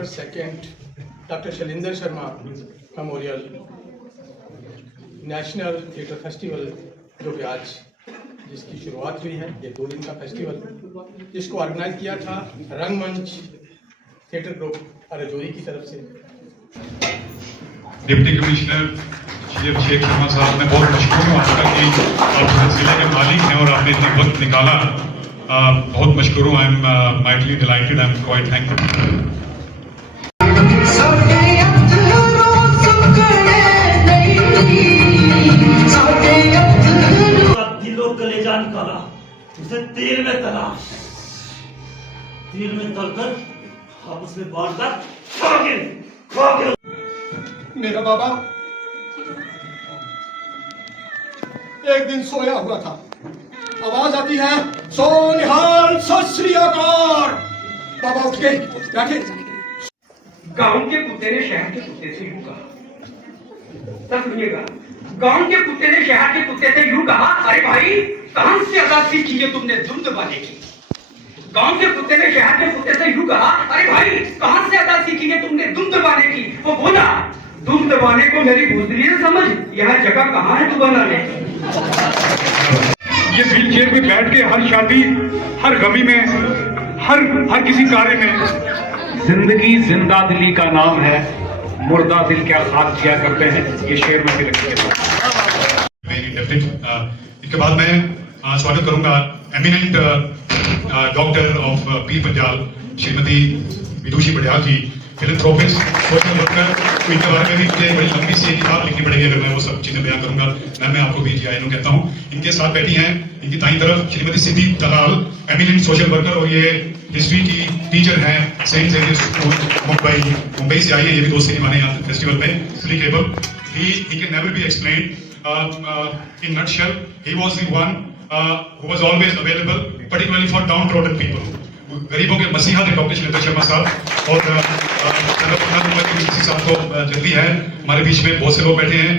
First second doctor Shailendra Sharma memorial national theatre festival जो कि आज जिसकी शुरुआत हुई है, ये 2 दिन का फेस्टिवल जिसको ऑर्गेनाइज किया था रंगमंच थिएटर ग्रुप अरजोई की तरफ से। डिप्टी कमिश्नर श्री अभिषेक शर्मा साहब, मैं बहुत मशहूर हूँ आपका कि आप जिले के मालिक हैं और आपने इतना वक्त निकाला। बहुत मशहूर हूँ। I am mightily delighted, I am quite thankful. कलेजा निकाला, उसे तेल में तला, तेल में तलकर आपस में बांटकर खा गए। मेरा बाबा एक दिन सोया हुआ था, आवाज आती है सो निहाल सत श्री अकाल। बाबा उठ के बैठे। गांव के कुत्ते ने शहर के कुत्ते से यूं कहा, तब सुनिएगा, गांव के कुत्ते ने शहर के कुत्ते से यूं कहा, अरे भाई कहां से अदा सीखी है तुमने दुम दबाने की। गांव के कुत्ते ने शहर के कुत्ते से यूं कहा, अरे भाई कहां से अदा सीखी है तुमने दुम दबाने की। वो बोला, दुम दबाने को मेरी भूतली है समझ, यह जगह कहां है तू बनाने की। ये व्हील चेयर पे बैठ के हर शादी, हर गमी में, हर किसी कार्य में, जिंदगी जिंदा दिली का नाम है, मुर्दा दिल क्या खाक किया करते हैं, ये शेर में भी लिखा है। इसके बाद मैं स्वागत करूंगा eminent doctor of Pir Panjal Shrimati Vidushi Badiyal ji, philanthropist, social worker. इनके बारे में भी मुझे बड़ी लंबी सी किताब लिखनी पड़ेगी अगर मैं वो सब चीजें बयान करूंगा। मैं आपको भी GINO कहता हूँ। इनके साथ बैठी हैं इनकी दाईं तरफ श्रीमती सिद्धि दलाल, एमिनेंट सोशल वर्कर, और ये हिस्ट्री की टीचर हैं सेंट जेवियर्स स्कूल मुंबई से आई है। ये भी 2 सिनेमा यहाँ फेस्टिवल में। He can never be explained. In nutshell, he was the one who was always available, particularly for downtrodden people. गरीबों के मसीहा थे डॉक्टर शैलेंद्र शर्मा साहब। और किसी साहब को जल्दी है, हमारे बीच में बहुत से लोग बैठे हैं।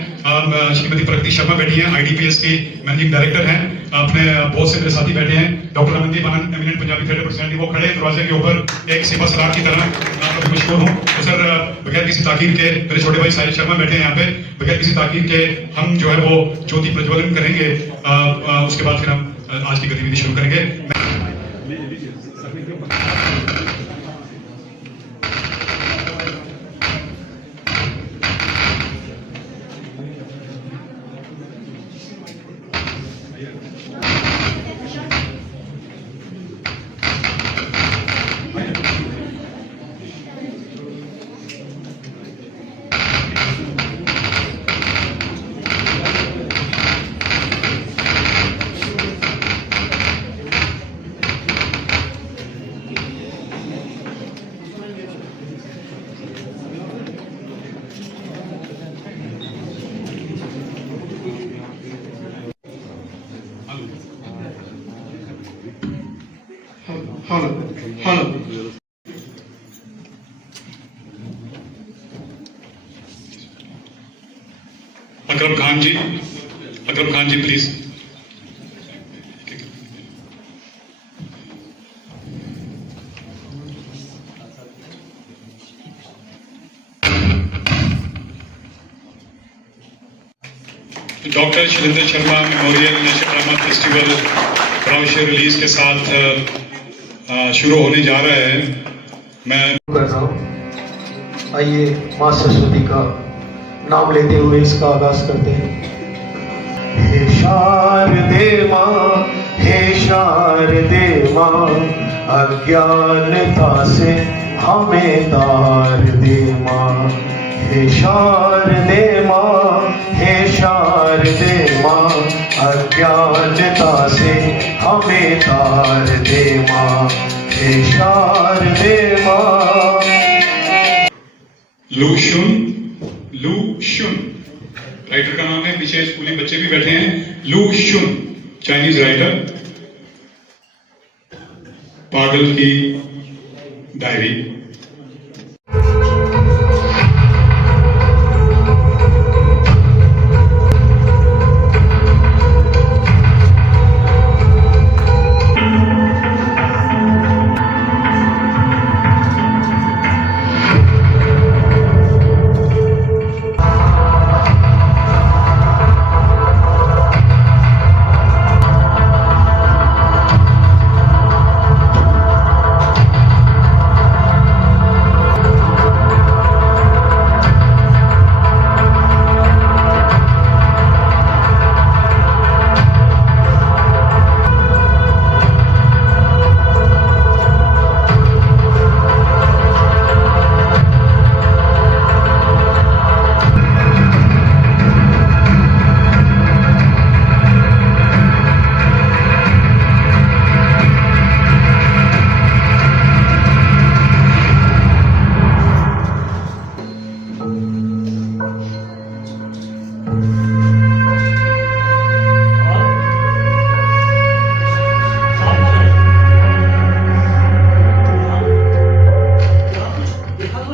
श्रीमती प्रगति शर्मा बैठी हैं, IDPS की मैनेजिंग डायरेक्टर हैं। अपने बहुत से मेरे साथी बैठे हैं। डॉक्टर अमनदीप आनंद, एमिनेंट पंजाबी थिएटर पर्सनैलिटी, वो खड़े दरवाजे के ऊपर एक सेवा सलाह की तरह। मैं मशहूर हूँ तो सर, बगैर किसी ताकीर के मेरे छोटे भाई साहिल शर्मा बैठे हैं यहाँ पे। बगैर किसी ताकीर के हम जो है वो ज्योति प्रज्वलन करेंगे। उसके बाद फिर हम आज की गतिविधि शुरू करेंगे। Hello Akram Khan ji please. Doctor Shailendra Sharma memorial national drama festival brochure release के साथ शुरू होने जा रहा है। मैं कर रहा हूँ। आइए माँ सरस्वती का नाम लेते हुए इसका आगाज करते हैं। हे शारदे माँ, हे शारदे माँ, अज्ञानता से हमें तार दे माँ। हे शारदे माँ, हे शारदे माँ, अज्ञानता से हमें तार दे माँ। हे शारदे माँ। लू शुन राइटर का नाम है। पीछे स्कूली बच्चे भी बैठे हैं। लू शुन चाइनीज राइटर। पागल की डायरी।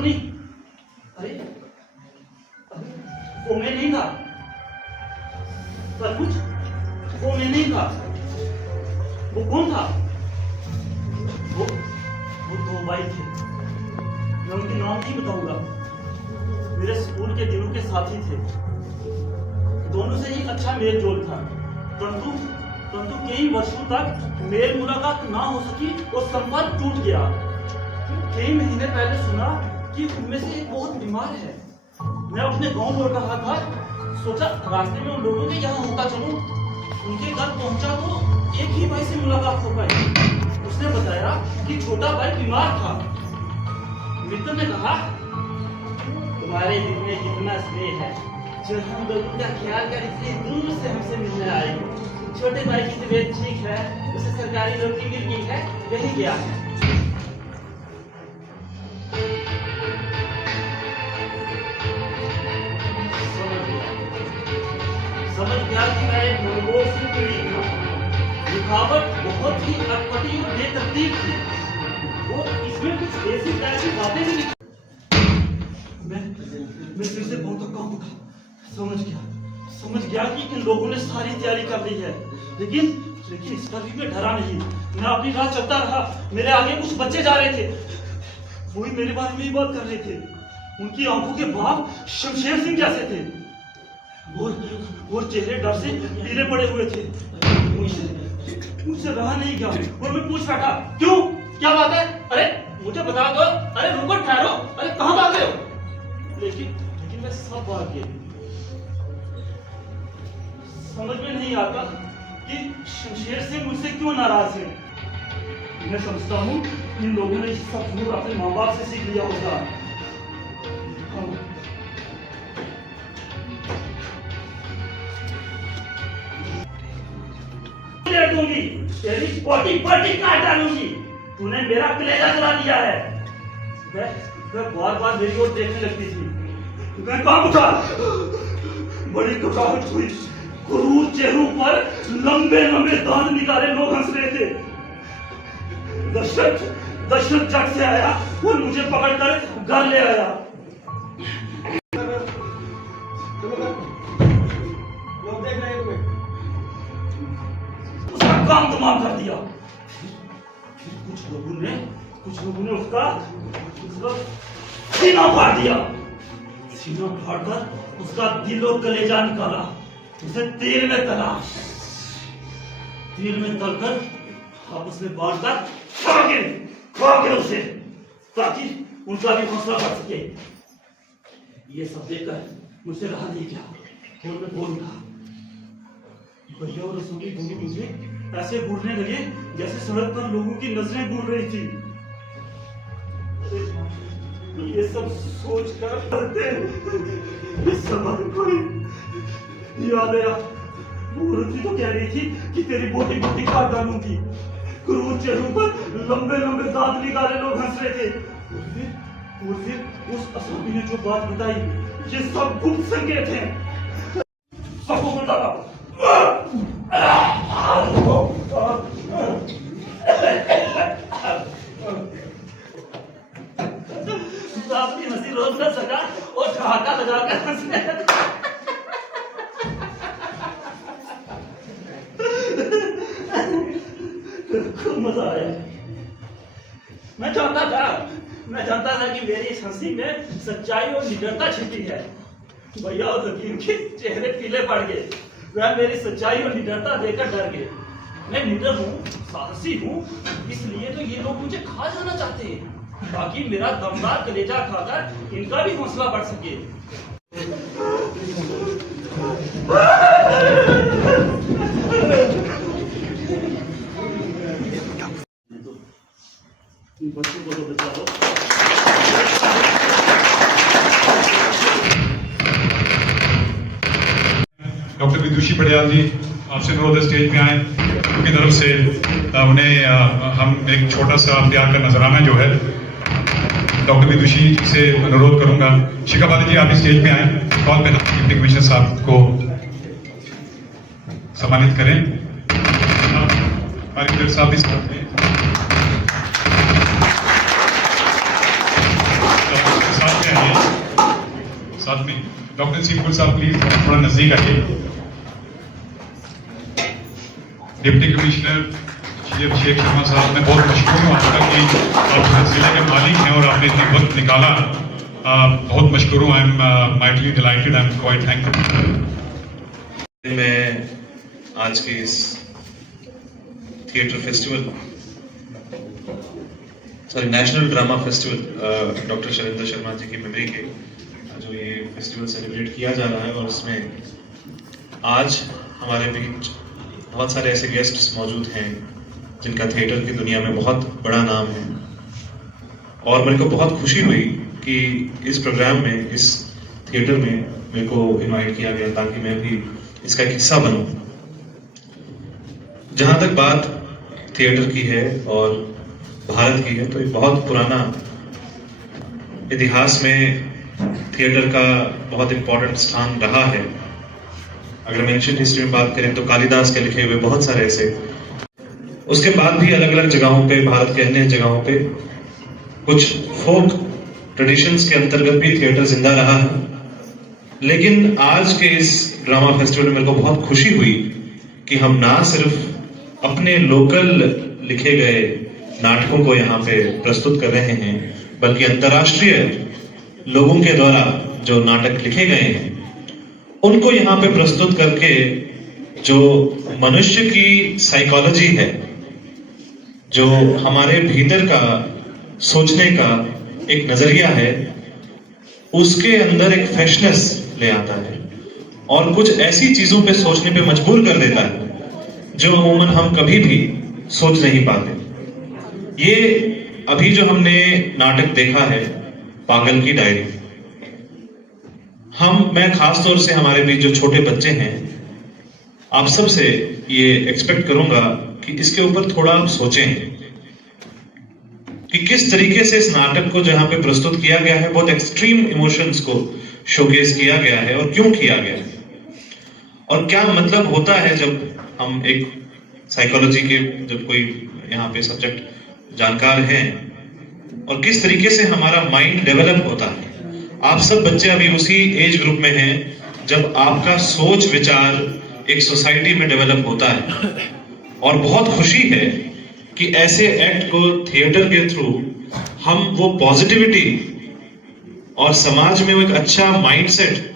नहीं। अरे वो मैं नहीं था, सचमुच वो मैं नहीं था। वो कौन था? वो दो भाई थे, मैं उनके नाम नहीं बताऊंगा। मेरे स्कूल के दिनों के साथी थे, दोनों से ही अच्छा मेल जोल था, परंतु कई वर्षों तक मेल मुलाकात ना हो सकी और संपर्क टूट गया। कई महीने पहले सुना कि उनमें से एक बहुत बीमार है। मैं अपने गांव लौट रहा था, सोचा रास्ते में उन लोगों के यहाँ होता चलूं। उनके घर पहुंचा तो एक ही भाई से मुलाकात हो पाई। उसने बताया कि छोटा भाई बीमार था। मित्र ने कहा, तुम्हारे दिल में कितना स्नेह है जो हम लोगों का ख्याल कर इतनी दूर से हमसे मिलने आए हो। छोटे भाई की तबीयत ठीक है, उसे सरकारी नौकरी मिल गई है, यही गया है। समझ गया कि मैं एक मंगोल से पीड़ित था। लिखावट बहुत ही अटपटी और बेतरतीब थी। वो इसमें कुछ ऐसी टाइप की बातें भी लिखी। मैं फिर से बहुत थका हुआ था। समझ गया कि इन लोगों ने सारी तैयारी कर ली है, लेकिन इस पर भी मैं डरा नहीं। मैं अपनी राह चलता रहा। मेरे आगे कुछ बच्चे जा रहे थे, वही मेरे बारे में ही बात कर रहे थे। उनकी आंखों के भाव शमशेर सिंह जैसे थे और चेहरे डर से पीले पड़े हुए थे। मुझसे रहा नहीं गया और मैं पूछ बैठा, क्यों, क्या बात है? अरे मुझे बता दो। अरे रुको, ठहरो। अरे कहाँ भाग रहे हो? लेकिन मैं सब भाग गया। समझ में नहीं आता कि शमशेर सिंह मुझसे क्यों नाराज है। मैं समझता हूँ इन लोगों ने सब जरूर अपने माँ बाप से सीख लिया होगा। दूंगी, तेरी पोटी काट डालूंगी। तूने मेरा कलेजा जला दिया है। वह बार मेरी ओर देखने लगती थी। मैं काम उठा, बड़ी थकावट हुई। क्रूर चेहरों पर लंबे दांत निकाले लोग हंस रहे थे। दशरथ झट से आया और मुझे पकड़कर घर ले आया। उसका काम तमाम कर दिया। कुछ लोगों ने उसका सीना फाड़ दिया। सीना फाड़कर उसका दिल और कलेजा निकाला। उसे तेल में तलकर आपस में बांटकर खा के उसे, ताकि उनका भी हौसला बढ़ सके। ये सब देखकर मुझसे रहा नहीं गया और मैं बोल रहा। भैया और रसूली दोनों मुझे ऐसे घूरने लगे जैसे सड़क पर लोगों की नजरें घूर रही थी। ये सब सोचकर याद आया, मूर्ति तो कह रही थी कि तेरी बोटी काट डालूंगी। क्रूर चेहरों पर लंबे दांत निकाले लोग हंस रहे थे। और फिर उस असामी ने जो बात बताई, ये सब गुप्त संकेत हैं। सबको बताना। अपनी हंसी रोक न सका और ठहाका लगाकर हंसने लगा। खूब मजा आया। मैं जानता था कि मेरी इस हंसी में सच्चाई और निडरता छिपी है। भैया और हकीम के चेहरे पीले पड़ गए। वह मेरी सच्चाई और निडरता देखकर डर गए। मैं निडर हूँ, साहसी हूँ, इसलिए तो ये लोग मुझे खा जाना चाहते हैं, ताकि मेरा दमदार कलेजा खाकर इनका भी हौसला बढ़ सके। बच्चों को तो बचाओ। डॉक्टर विदुषी बड़ियाल जी आपसे अनुरोध है स्टेज पे आए। उनकी तरफ से उन्हें हम एक छोटा सा प्यार का नजराना जो है डॉक्टर विदुषी जी से अनुरोध करूंगा। शिखा बाली जी आप इस स्टेज पे आए, कॉल पे डिप्टी कमिश्नर साहब को सम्मानित करें। हमारे साहब इस साथ में डॉक्टर सिंह साहब प्लीज थोड़ा नजदीक आइए। डिप्टी कमिश्नर श्री अभिषेक शर्मा साहब, मैं बहुत मशहूर हूँ आपका कि आप जिले के मालिक हैं और आपने इतना वक्त निकाला, बहुत मशहूर हूँ। I am mightily delighted, I am quite thankful. मैं आज के इस theatre festival, sorry national drama festival, doctor Shailendra Sharma ji की मेमोरी के जो ये फेस्टिवल सेलिब्रेट किया जा रहा है, और इसमें आज हमारे बीच बहुत सारे ऐसे गेस्ट्स मौजूद हैं जिनका थिएटर की दुनिया में बहुत बड़ा नाम है, और मेरे को बहुत खुशी हुई कि इस प्रोग्राम में, इस थिएटर में मेरे को इनवाइट किया गया ताकि मैं भी इसका एक हिस्सा बनूं। जहां तक बात थिएटर की है और भारत की है, तो एक बहुत पुराना इतिहास में थिएटर का बहुत इंपॉर्टेंट स्थान रहा है। अगर हम एंशिएंट हिस्ट्री में बात करें तो कालिदास के लिखे हुए बहुत सारे ऐसे, उसके बाद भी अलग अलग जगहों पे, भारत के अन्य जगहों पे कुछ फोक ट्रेडिशंस के अंतर्गत भी थिएटर जिंदा रहा है। लेकिन आज के इस ड्रामा फेस्टिवल में मेरे को बहुत खुशी हुई कि हम ना सिर्फ अपने लोकल लिखे गए नाटकों को यहाँ पे प्रस्तुत कर रहे हैं, बल्कि अंतर्राष्ट्रीय लोगों के द्वारा जो नाटक लिखे गए हैं उनको यहाँ पे प्रस्तुत करके जो मनुष्य की साइकोलॉजी है, जो हमारे भीतर का सोचने का एक नजरिया है, उसके अंदर एक फ्रेशनेस ले आता है और कुछ ऐसी चीजों पे सोचने पे मजबूर कर देता है जो अमूमन हम कभी भी सोच नहीं पाते। ये अभी जो हमने नाटक देखा है पागल की डायरी, मैं खास तौर से हमारे बीच जो छोटे बच्चे हैं, आप सबसे ये एक्सपेक्ट करूंगा कि इसके ऊपर थोड़ा आप सोचें कि किस तरीके से इस नाटक को जहां पे प्रस्तुत किया गया है, बहुत एक्सट्रीम इमोशंस को शोकेस किया गया है और क्यों किया गया है, और क्या मतलब होता है जब हम एक साइकोलॉजी के जब कोई यहाँ पे सब्जेक्ट जानकार हैं, और किस तरीके से हमारा माइंड डेवलप होता है। आप सब बच्चे अभी उसी एज ग्रुप में हैं जब आपका सोच विचार एक सोसाइटी में डेवलप होता है, और बहुत खुशी है कि ऐसे एक्ट को थिएटर के थ्रू हम वो पॉजिटिविटी और समाज में वो एक अच्छा माइंडसेट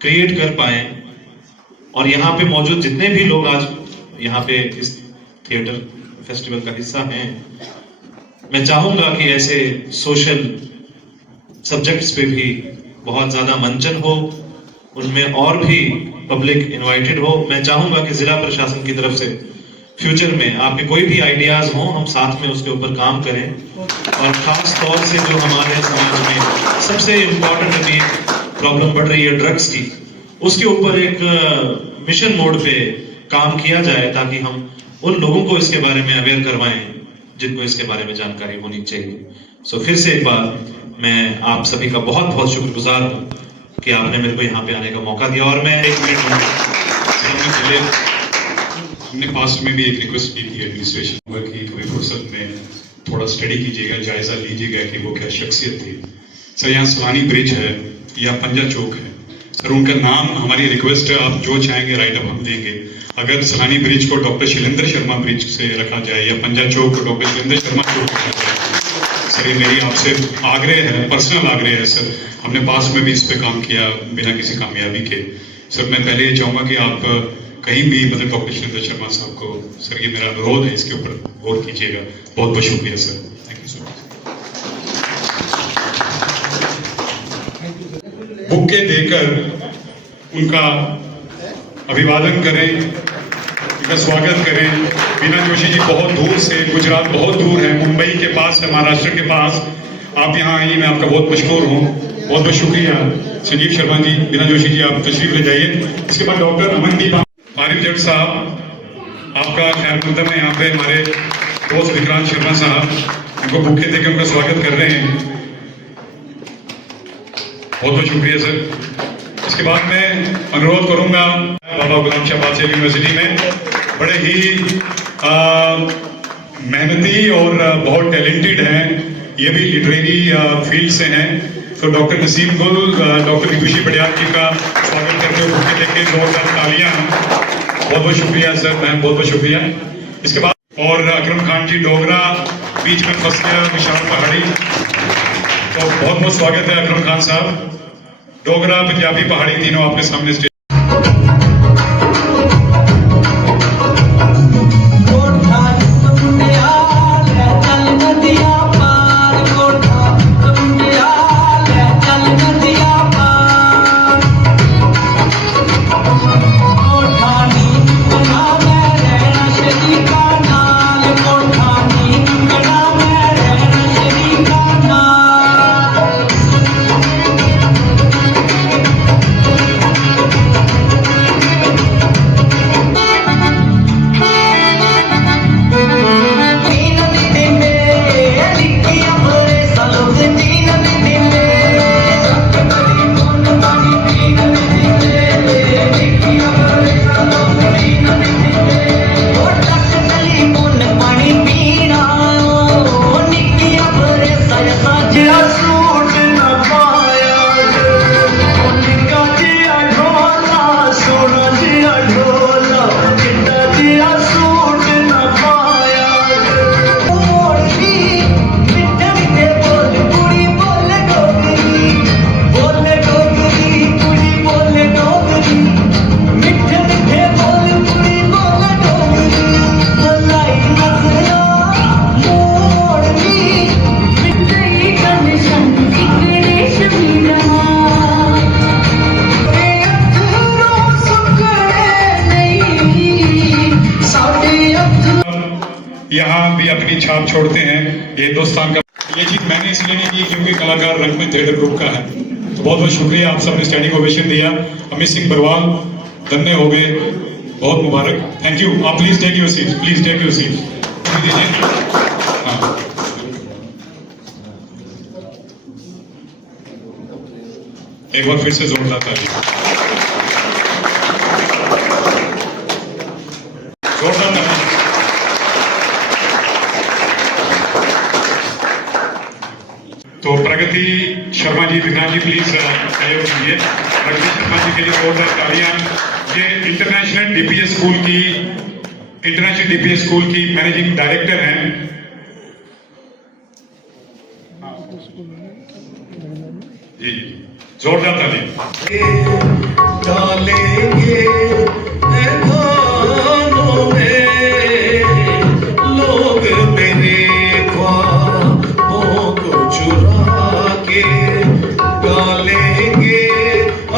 क्रिएट कर पाए। और यहाँ पे मौजूद जितने भी लोग आज यहाँ पे इस थिएटर फेस्टिवल का हिस्सा हैं, मैं चाहूंगा कि ऐसे सोशल सब्जेक्ट्स पे भी बहुत ज्यादा मंचन हो, उनमें और भी पब्लिक इनवाइटेड हो। मैं चाहूंगा कि जिला प्रशासन की तरफ से फ्यूचर में आपके कोई भी आइडियाज हो, हम साथ में उसके ऊपर काम करें, और खास तौर से जो हमारे समाज में सबसे इम्पोर्टेंट अभी प्रॉब्लम बढ़ रही है ड्रग्स की, उसके ऊपर एक मिशन मोड पे काम किया जाए ताकि हम उन लोगों को इसके बारे में अवेयर करवाएं जिनको इसके बारे में जानकारी होनी चाहिए। सो फिर से एक बार मैं आप सभी का बहुत बहुत शुक्रगुजार हूँ कि आपने मेरे को यहाँ पे आने का मौका दिया। और मैं एक मिनट हमने पास्ट में भी एक रिक्वेस्ट की थी एडमिनिस्ट्रेशन की कभी फुर्सत में थोड़ा स्टडी कीजिएगा, जायजा लीजिएगा कि वो क्या शख्सियत थी। सर यहाँ सुहानी ब्रिज है या पंजा चौक है, सर उनका नाम हमारी रिक्वेस्ट है, आप जो चाहेंगे राइट अप हम देंगे। अगर सहानी ब्रिज को डॉक्टर शैलेंद्र शर्मा ब्रिज से रखा जाए या पंजा चौक को डॉक्टर शैलेंद्र शर्मा चौक रखा जाए, सर ये मेरी आपसे आग्रह है, पर्सनल आग्रह है सर। हमने पास में भी इस पे काम किया बिना किसी कामयाबी के। सर मैं पहले ये चाहूंगा कि आप कहीं भी मतलब डॉक्टर शैलेंद्र शर्मा साहब को, सर ये मेरा अनुरोध है, इसके ऊपर गौर कीजिएगा। बहुत बहुत शुक्रिया sir, thank you so much. Bouquet देकर उनका अभिवादन करें, उनका स्वागत करें। बीना जोशी जी बहुत दूर से, गुजरात बहुत दूर है, मुंबई के पास है, महाराष्ट्र के पास, आप यहाँ आई, मैं आपका बहुत मशहूर हूँ, बहुत बहुत शुक्रिया। संजीव शर्मा जी, बीना जोशी जी आप तशरीफ ले जाइए। इसके बाद डॉक्टर अमनदीप आरिफ जट साहब, आपका खैर मकदम है यहाँ पे। हमारे दोस्त विक्रांत शर्मा साहब उनको बुके देकर उनका स्वागत कर रहे हैं, बहुत बहुत शुक्रिया सर। इसके बाद मैं अनुरोध करूंगा, बाबा गुलाम शाह बादशाह यूनिवर्सिटी में बड़े ही मेहनती और बहुत टैलेंटेड हैं ये भी लिटरेरी फील्ड से हैं। तो डॉक्टर नसीम गुल, डॉक्टर विदुषी बड़ियाल जी का स्वागत करते हुए बुके लेके जोरदार तालियां। बहुत बहुत शुक्रिया सर, मैम, बहुत बहुत शुक्रिया। इसके बाद और अकरम खान जी डोगरा, बीच में फंस गया विशाल पहाड़ी। तो बहुत बहुत स्वागत है अकरम खान साहब। डोगरा, पंजाबी, पहाड़ी तीनों आपके सामने स्टेज। यहाँ भी अपनी छाप छोड़ते हैं। ये हिंदुस्तान का, ये चीज मैंने इसलिए नहीं की क्योंकि कलाकार रंगमंच थिएटर ग्रुप का है। तो बहुत बहुत शुक्रिया, आप सबने स्टैंडिंग ओवेशन दिया। अमित सिंह बरवाल धन्य हो गए, बहुत मुबारक, थैंक यू। आप please take your seat, please take your seat. हाँ, एक बार फिर से जोरदार ताली, जोरदार ताली। तो प्रगति शर्मा जी, विज्ञान जी, प्लीज सहयोग कीजिए प्रगति शर्मा जी के लिए जोरदार तालियां। ये इंटरनेशनल डीपीएस स्कूल की मैनेजिंग डायरेक्टर हैं। जी, जोरदार ताली। डालेंगे गानों में लोग मेरे ख्वाबों को चुरा के, डालेंगे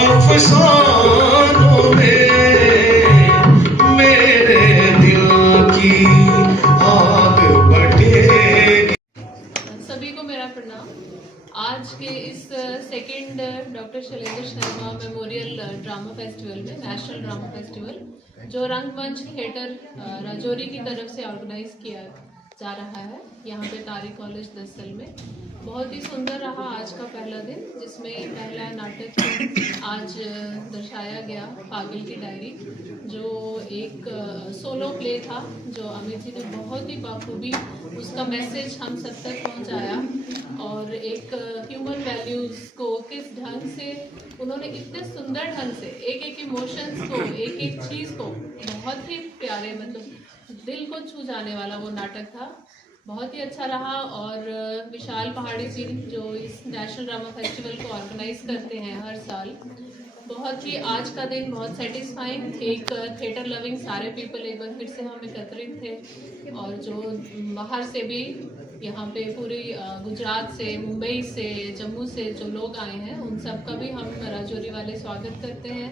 अफसानों में मेरे दिल की आग बढ़ेगी। सभी को मेरा प्रणाम। आज के इस second doctor Shailendra Sharma memorial drama festival में, नेशनल ड्रामा फेस्टिवल, जो रंगमंच थिएटर राजौरी की तरफ से ऑर्गेनाइज किया जा रहा है यहाँ पे तारी कॉलेज दसल में, बहुत ही सुंदर रहा आज का पहला दिन, जिसमें पहला नाटक आज दर्शाया गया पागल की डायरी, जो एक सोलो प्ले था, जो अमित जी ने बहुत ही बखूबी उसका मैसेज हम सब तक पहुंचाया, और एक ह्यूमन वैल्यूज़ को किस ढंग से उन्होंने इतने सुंदर ढंग से एक एक इमोशंस को, एक एक चीज़ को बहुत ही प्यारे, मतलब दिल को छू जाने वाला वो नाटक था, बहुत ही अच्छा रहा। और विशाल पहाड़ी जी, जो इस नेशनल ड्रामा फेस्टिवल को ऑर्गेनाइज करते हैं हर साल, बहुत ही आज का दिन बहुत सेटिस्फाइंग। एक थिएटर लविंग सारे पीपल एक बार फिर से हम एकत्रित थे, और जो बाहर से भी यहाँ पे पूरी गुजरात से, मुंबई से, जम्मू से जो लोग आए हैं, उन सब का भी हम राजौरी वाले स्वागत करते हैं।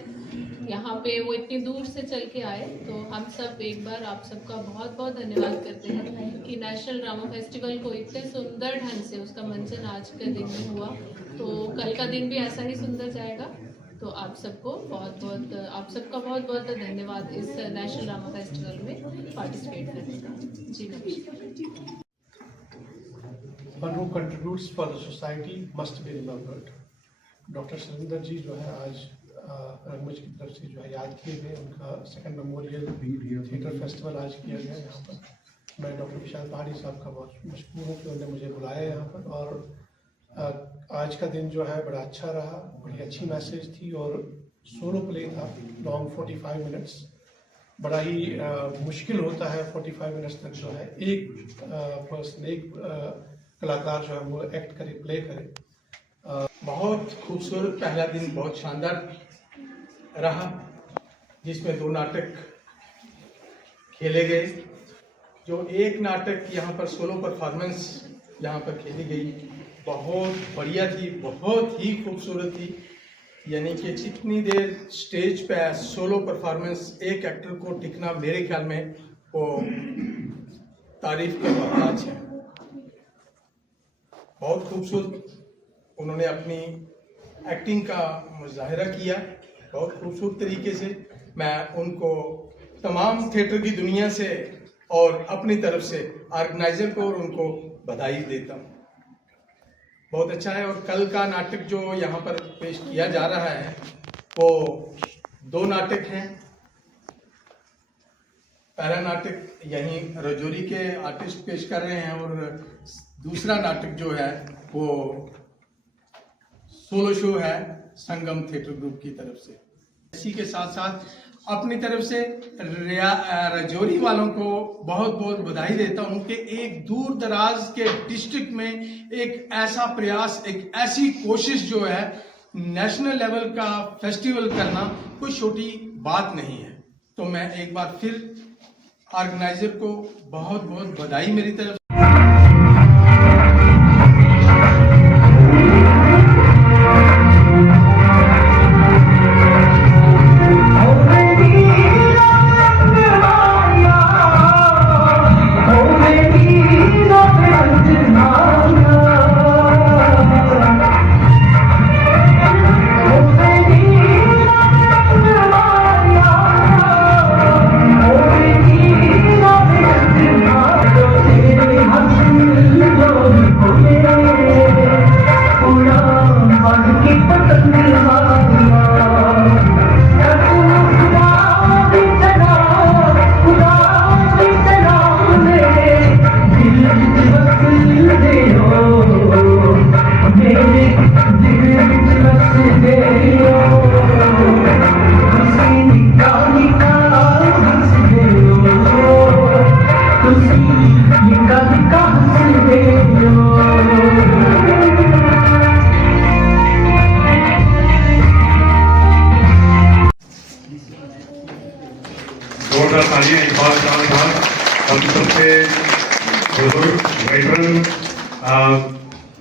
यहाँ पे वो इतनी दूर से चल के आए, तो हम सब एक बार आप सबका बहुत बहुत धन्यवाद करते हैं कि नेशनल ड्रामा फेस्टिवल को इतने सुंदर ढंग से उसका मंचन आज के दिन में हुआ, तो कल का दिन भी ऐसा ही सुंदर जाएगा। तो आप सबका बहुत बहुत धन्यवाद इस नेशनल ड्रामा फेस्टिवल में पार्टिसिपेट करने का। जी नमस्कार। One who contributes for the society must be remembered. Doctor Shailendra ji जो है आज रंगमंच की तरफ से जो है याद किए गए, उनका सेकंड मेमोरियल थिएटर फेस्टिवल आज किया गया यहाँ पर। मैं डॉक्टर विशाल पहाड़ी साहब का बहुत मशहूर हूँ कि उन्होंने मुझे बुलाया यहाँ पर, और आज का दिन जो है बड़ा अच्छा रहा, बड़ी अच्छी मैसेज थी और सोलो प्ले था, लॉन्ग 45 मिनट्स। बड़ा ही मुश्किल होता है 45 मिनट्स तक जो है एक पर्सन, एक कलाकार जो है वो एक्ट करे, प्ले करे। बहुत खूबसूरत पहला दिन, बहुत शानदार रहा, जिसमें 2 नाटक खेले गए। जो एक नाटक यहाँ पर सोलो परफॉर्मेंस यहाँ पर खेली गई बहुत बढ़िया थी, बहुत ही खूबसूरत थी। यानी कि जितनी देर स्टेज पे सोलो परफॉर्मेंस एक एक्टर को टिकना, मेरे ख्याल में वो तारीफ के मोहताज है। बहुत खूबसूरत उन्होंने अपनी एक्टिंग का मुजाहिरा किया, बहुत खूबसूरत तरीके से। मैं उनको तमाम थिएटर की दुनिया से और अपनी तरफ से ऑर्गेनाइजर को और उनको बधाई देता हूँ। बहुत अच्छा है। और कल का नाटक जो यहाँ पर पेश किया जा रहा है वो 2 नाटक हैं। पहला नाटक यहीं रजौरी के आर्टिस्ट पेश कर रहे हैं और दूसरा नाटक जो है वो सोलो शो है संगम थिएटर ग्रुप की तरफ से। इसी के साथ साथ अपनी तरफ से रजौरी वालों को बहुत बहुत बधाई देता हूं कि एक दूर दराज के डिस्ट्रिक्ट में एक ऐसा प्रयास, एक ऐसी कोशिश जो है नेशनल लेवल का फेस्टिवल करना कोई छोटी बात नहीं है। तो मैं एक बार फिर ऑर्गेनाइजर को बहुत बहुत बधाई मेरी तरफ।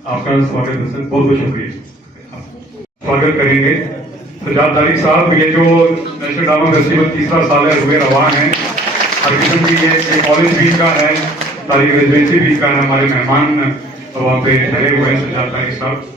आपका स्वागत है, बहुत बहुत शुक्रिया। स्वागत करेंगे सजाद तारिक साहब। ये जो नेशनल ड्रामा फेस्टिवल 3रा साल है, हुए रवान है। हर किस्म की ये कॉलेज भी का है, तारिक रेजिडेंसी भी का है। हमारे मेहमान वहाँ पे ठहरे हुए हैं सजाद तारिक साहब।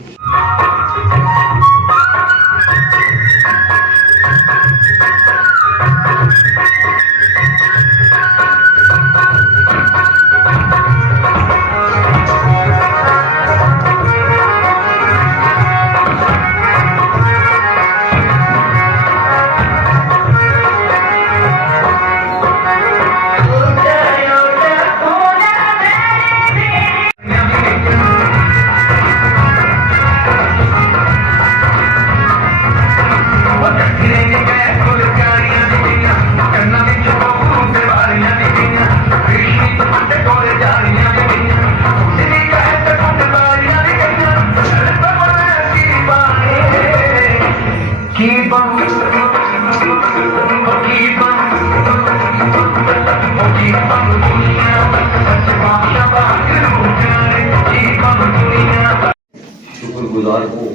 शुक्रगुजार हूँ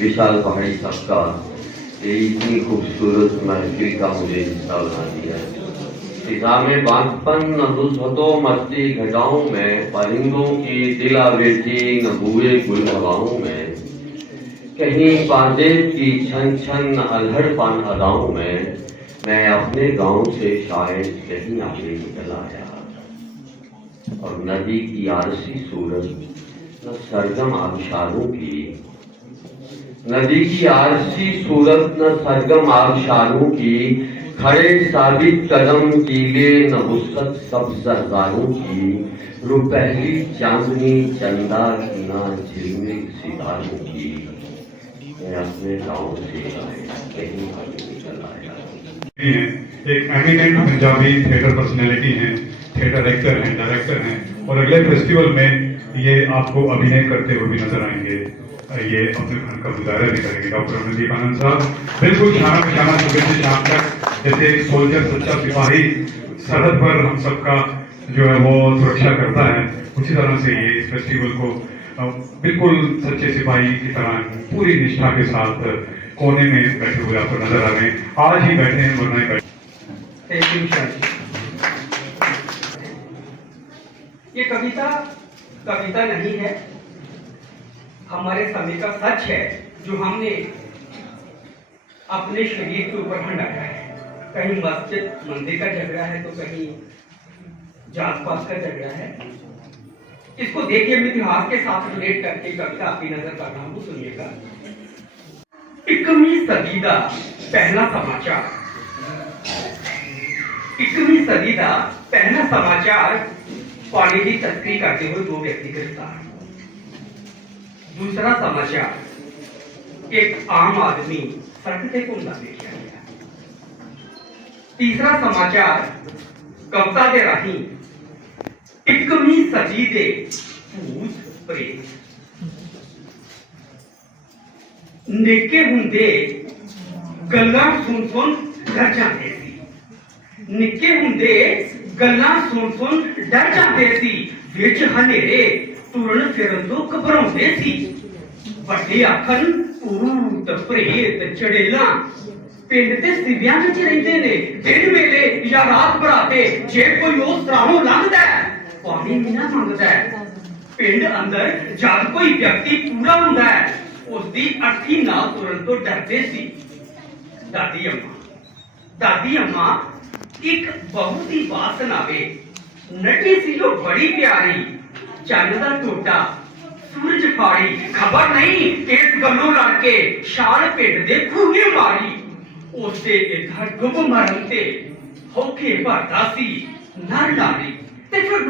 विशाल पहाड़ी साहब का, ये इतनी खूबसूरत महफिल का मुझे हिस्सा बना दिया है। फिजा में बांधपन नुसरतों मस्ती घटाओं में, परिंदों की दिल आवेजी नबूए गुल हवाओं में, कहीं बांदेर की छन छन अलहड़ पान अदाओं में, मैं अपने गांव से शायद कहीं आगे निकल आया। और नदी की आरसी सूरज न सरगम आबशारों की, नदी की आरसी सूरत न सरगम आबशारों की, खड़े साबित कदम कीले न वुसअत सब सरदारों की, रुपहली चांदनी चंदा की ना झिलमिल सितारों की। मैं अपने गाँव से आया, कहीं आगे निकल आया। एक एमिनेंट पंजाबी थिएटर पर्सनैलिटी हैं, थिएटर एक्टर हैं, डायरेक्टर हैं और अगले फेस्टिवल में ये आपको अभिनय करते हुए भी नजर आएंगे। ये अपने फन का मुजाहरा भी करेंगे। डॉक्टर अमनदीप आनंद साहब बिल्कुल शाना बशाना सुबह से शाम तक जैसे एक सोल्जर सच्चा सिपाही सरहद पर हम सबका जो है वो सुरक्षा करता है, उसी तरह से ये इस फेस्टिवल को बिल्कुल सच्चे सिपाही की तरह पूरी निष्ठा के साथ कोने में बैठे हुए आपको नजर आ रहे हैं। आज ही बैठे हैं वरना ही बैठे। ये कविता नहीं है, हमारे समय का सच है जो हमने अपने शरीर के ऊपर हंडाया है। कहीं मस्जिद मंदिर का झगड़ा है तो कहीं जात पात का झगड़ा है। इसको देखिए, मैं इतिहास के साथ रिलेट करके कविता आपकी नजर कर रहा हूं, सुनिएगा। 21वीं सदी का पहला समाचार, 21वीं सदी का पहला समाचार, पानी की तस्करी करते हुए 2 व्यक्ति गिरफ्तार। दूसरा समाचार, एक आम आदमी सड़क से घूमता देखा गया। तीसरा समाचार, कविता के राही 21वीं सदी के भूत प्रेत निके हुंदे गल्लां सुन डर जाते सी। निके हुंदे गल्लां सुन डर जाते सी। विच हनेरे तुरन फिरन तो घबराउंदे सी। ਵੱਡੇ ਆਖਣ ਭੂਤ ਪ੍ਰੇਤ ਚੜੇਲਾਂ ਪਿੰਡ ਤੇ ਸਿਵਿਆਂ ਵਿੱਚ ਰਹਿੰਦੇ ਨੇ। ਦਿਨ ਵੇਲੇ ਜਾਂ ਰਾਤ ਬਰਾਤੇ ਜੇ ਕੋਈ ਉਸ ਰਾਹੋਂ ਲੰਘਦਾ ਪਾਣੀ ਬਿਨਾ ਮੰਗਦਾ। ਪਿੰਡ ਅੰਦਰ ਜਦ ਕੋਈ ਵਿਅਕਤੀ ਪੂਰਾ ਹੁੰਦਾ ਹੈ ਉਸ ਦੀ ਅੱਖੀ ਨਾਲ ਤੁਰਨ ਤੋਂ ਡਰਦੇ ਸੀ। ਦਾਦੀ ਅੰਮਾ ਇੱਕ ਬਹੁਤ ਹੀ ਵਾਸਨਾਵੇ ਨਟੀ ਸੀ ਜੋ ਬੜੀ ਪਿਆਰੀ। ਚੰਨ ਦਾ ਟੋਟਾ सूरज फाड़ी खबर नहीं इस गलों लड़के शाल पिंड दे खूने मारी। उसदे इधर डुब मरन ते होके भरदा सी नर नारी। ते फिर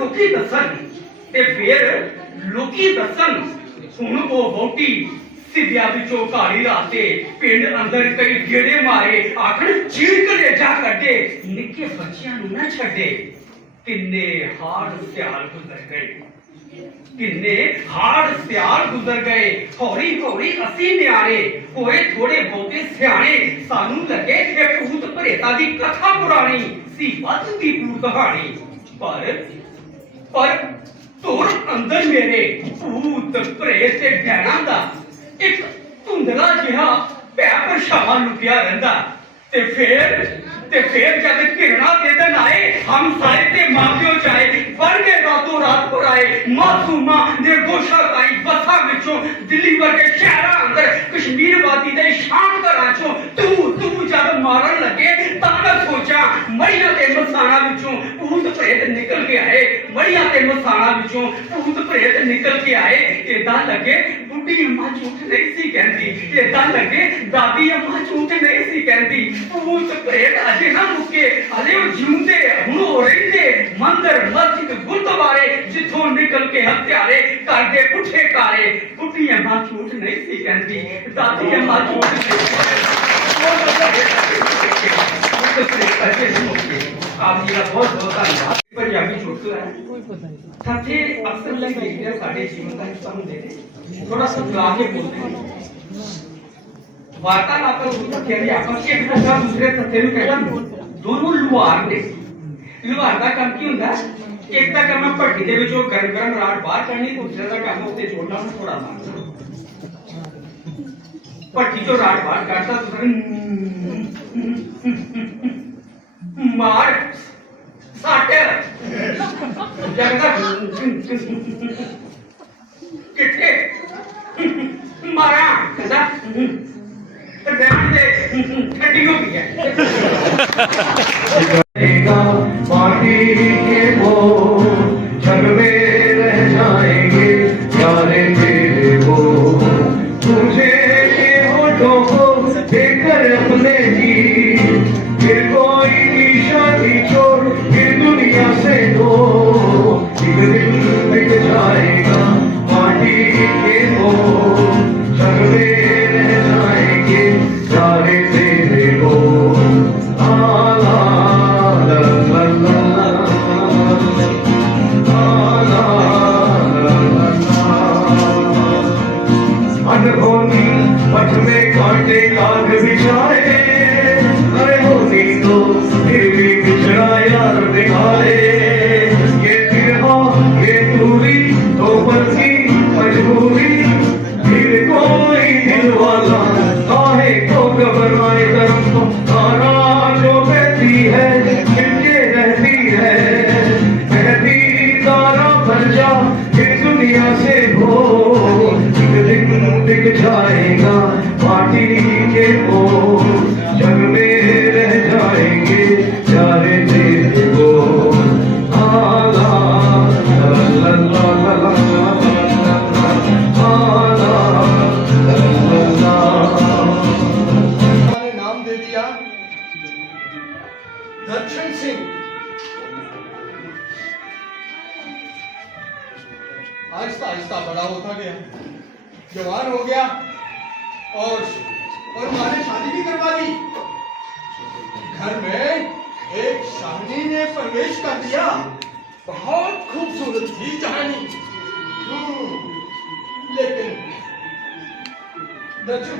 लोकी दसन हुण ओ वोटी सिविया विचों काली राते पिंड अंदर कई गेड़े मारे। आखिर चीर कलेजा कड्डे निक्के बच्चियां नूं ना छड्डे। किन्ने हाड़ सियाल गुजर गए, किन्ने हाड़ सियाल गुजर गए। हौली हौली असी न्यारे होए थोड़े बहुते सियाने। सानू लगे ये भूत प्रेता दी कथा पुरानी सी वध दी भूत कहानी। पर तुर अंदर मेरे भूत प्रेत ते डैणां दा एक धुंधला जिहा भै परछावां लुकिया रहिंदा। ते फिर जब किरणा दे दिन आए हम सारे ते मां प्यो चाहे बन के रातों रात पर आए। मासूमा निर्गोशा आई बसा विचों दिल्ली वर्गे शहरा अंदर कश्मीर वादी दे शाम घरां चों तू जब मारन लगे तां मैं सोचा मड़ियां ते मसाना विचों भूत प्रेत निकल के आए। मड़ियां ते मसाना विचों भूत प्रेत निकल के आए। इदां लगे बुढ़ी अम्मा झूठ नहीं सी कहंदी, इदां लगे दादी अम्मा झूठ नहीं सी कहंदी। भूत प्रेत अजे ना मुके, अजे वो जिउंदे हुण हो रहिंदे। मंदिर मस्जिद गुरुद्वारे जिथों निकल के हत्यारे करदे पुठे कारे। बुढ़ी अम्मा झूठ नहीं सी कहंदी, दादी अम्मा झूठ नहीं सी आप जी का बहुत बहुत धन्यवाद। पंजाबी छोटू है साथे अक्सर लोग देखते हैं साढ़े जीवन का हिस्सा होंगे ने थोड़ा सा बुला के बोलते हैं। वार्तालाप करिए आपस एक दूसरा दूसरे तथे ਨੂੰ ਕਹਿੰਦਾ दोनों लुहार ने। लुहार ਦਾ ਕੰਮ ਕੀ ਹੁੰਦਾ? ਇੱਕ ਦਾ ਕੰਮ ਭੱਟੀ ਦੇ ਵਿੱਚੋਂ ਗਰਮ ਰਾੜ ਬਾਹਰ ਕੱਢਣੀ, ਦੂਸਰੇ ਦਾ ਕੰਮ ਉੱਤੇ ਛੋਟਾ ਨੂੰ ਥੋੜਾ ਮਾਰਨਾ। ਭੱਟੀ ਤੋਂ ਰਾੜ ਬਾਹਰ ਕੱਢਦਾ, ਦੂਸਰਾ ਮਾਰ ਸੱਟ ਜਗਦਾ ਕਿੱਥੇ ਮਾਰਾ ਕਹਿੰਦਾ ਰਹਿਣ ਦੇ ਠੰਡੀ ਹੋ ਗਈ ਹੈ। माटी के वो जग में रह जाएंगे प्यारे तेरे वो तुझे दर्दों को देकर अपने ही, फिर कोई निशानी छोड़ फिर दुनिया से दो, एक दिन मिट जाएगा माटी के वो, जग में रह जाएंगे सारे तेरे वो। अनहोनी पथ में कांटे आग बिछाए, अरे होनी तो फिर भी बिछड़ा यार दिखाए, ये बिरहा ये दूरी तो पल की मजबूरी, फिर कोई दिल वाला काहे को घबराए, तरफ तो तारा जो बहती है मिलके रहती है, बहती तारा बन जा फिर दुनिया से हो, एक दिन दिख जाएगा माटी के वो, जग में रह जाएंगे प्यारे तेरे वो। आला ला ला ला ला ला आला ला ला। मैंने नाम दे दिया दर्शन सिंह। आहिस्ता आहिस्ता बड़ा होता गया, जवान हो गया और माँ ने शादी भी करवा दी। घर में एक शाहनी ने प्रवेश कर दिया, बहुत खूबसूरत थी जहानी। लेकिन दर्शन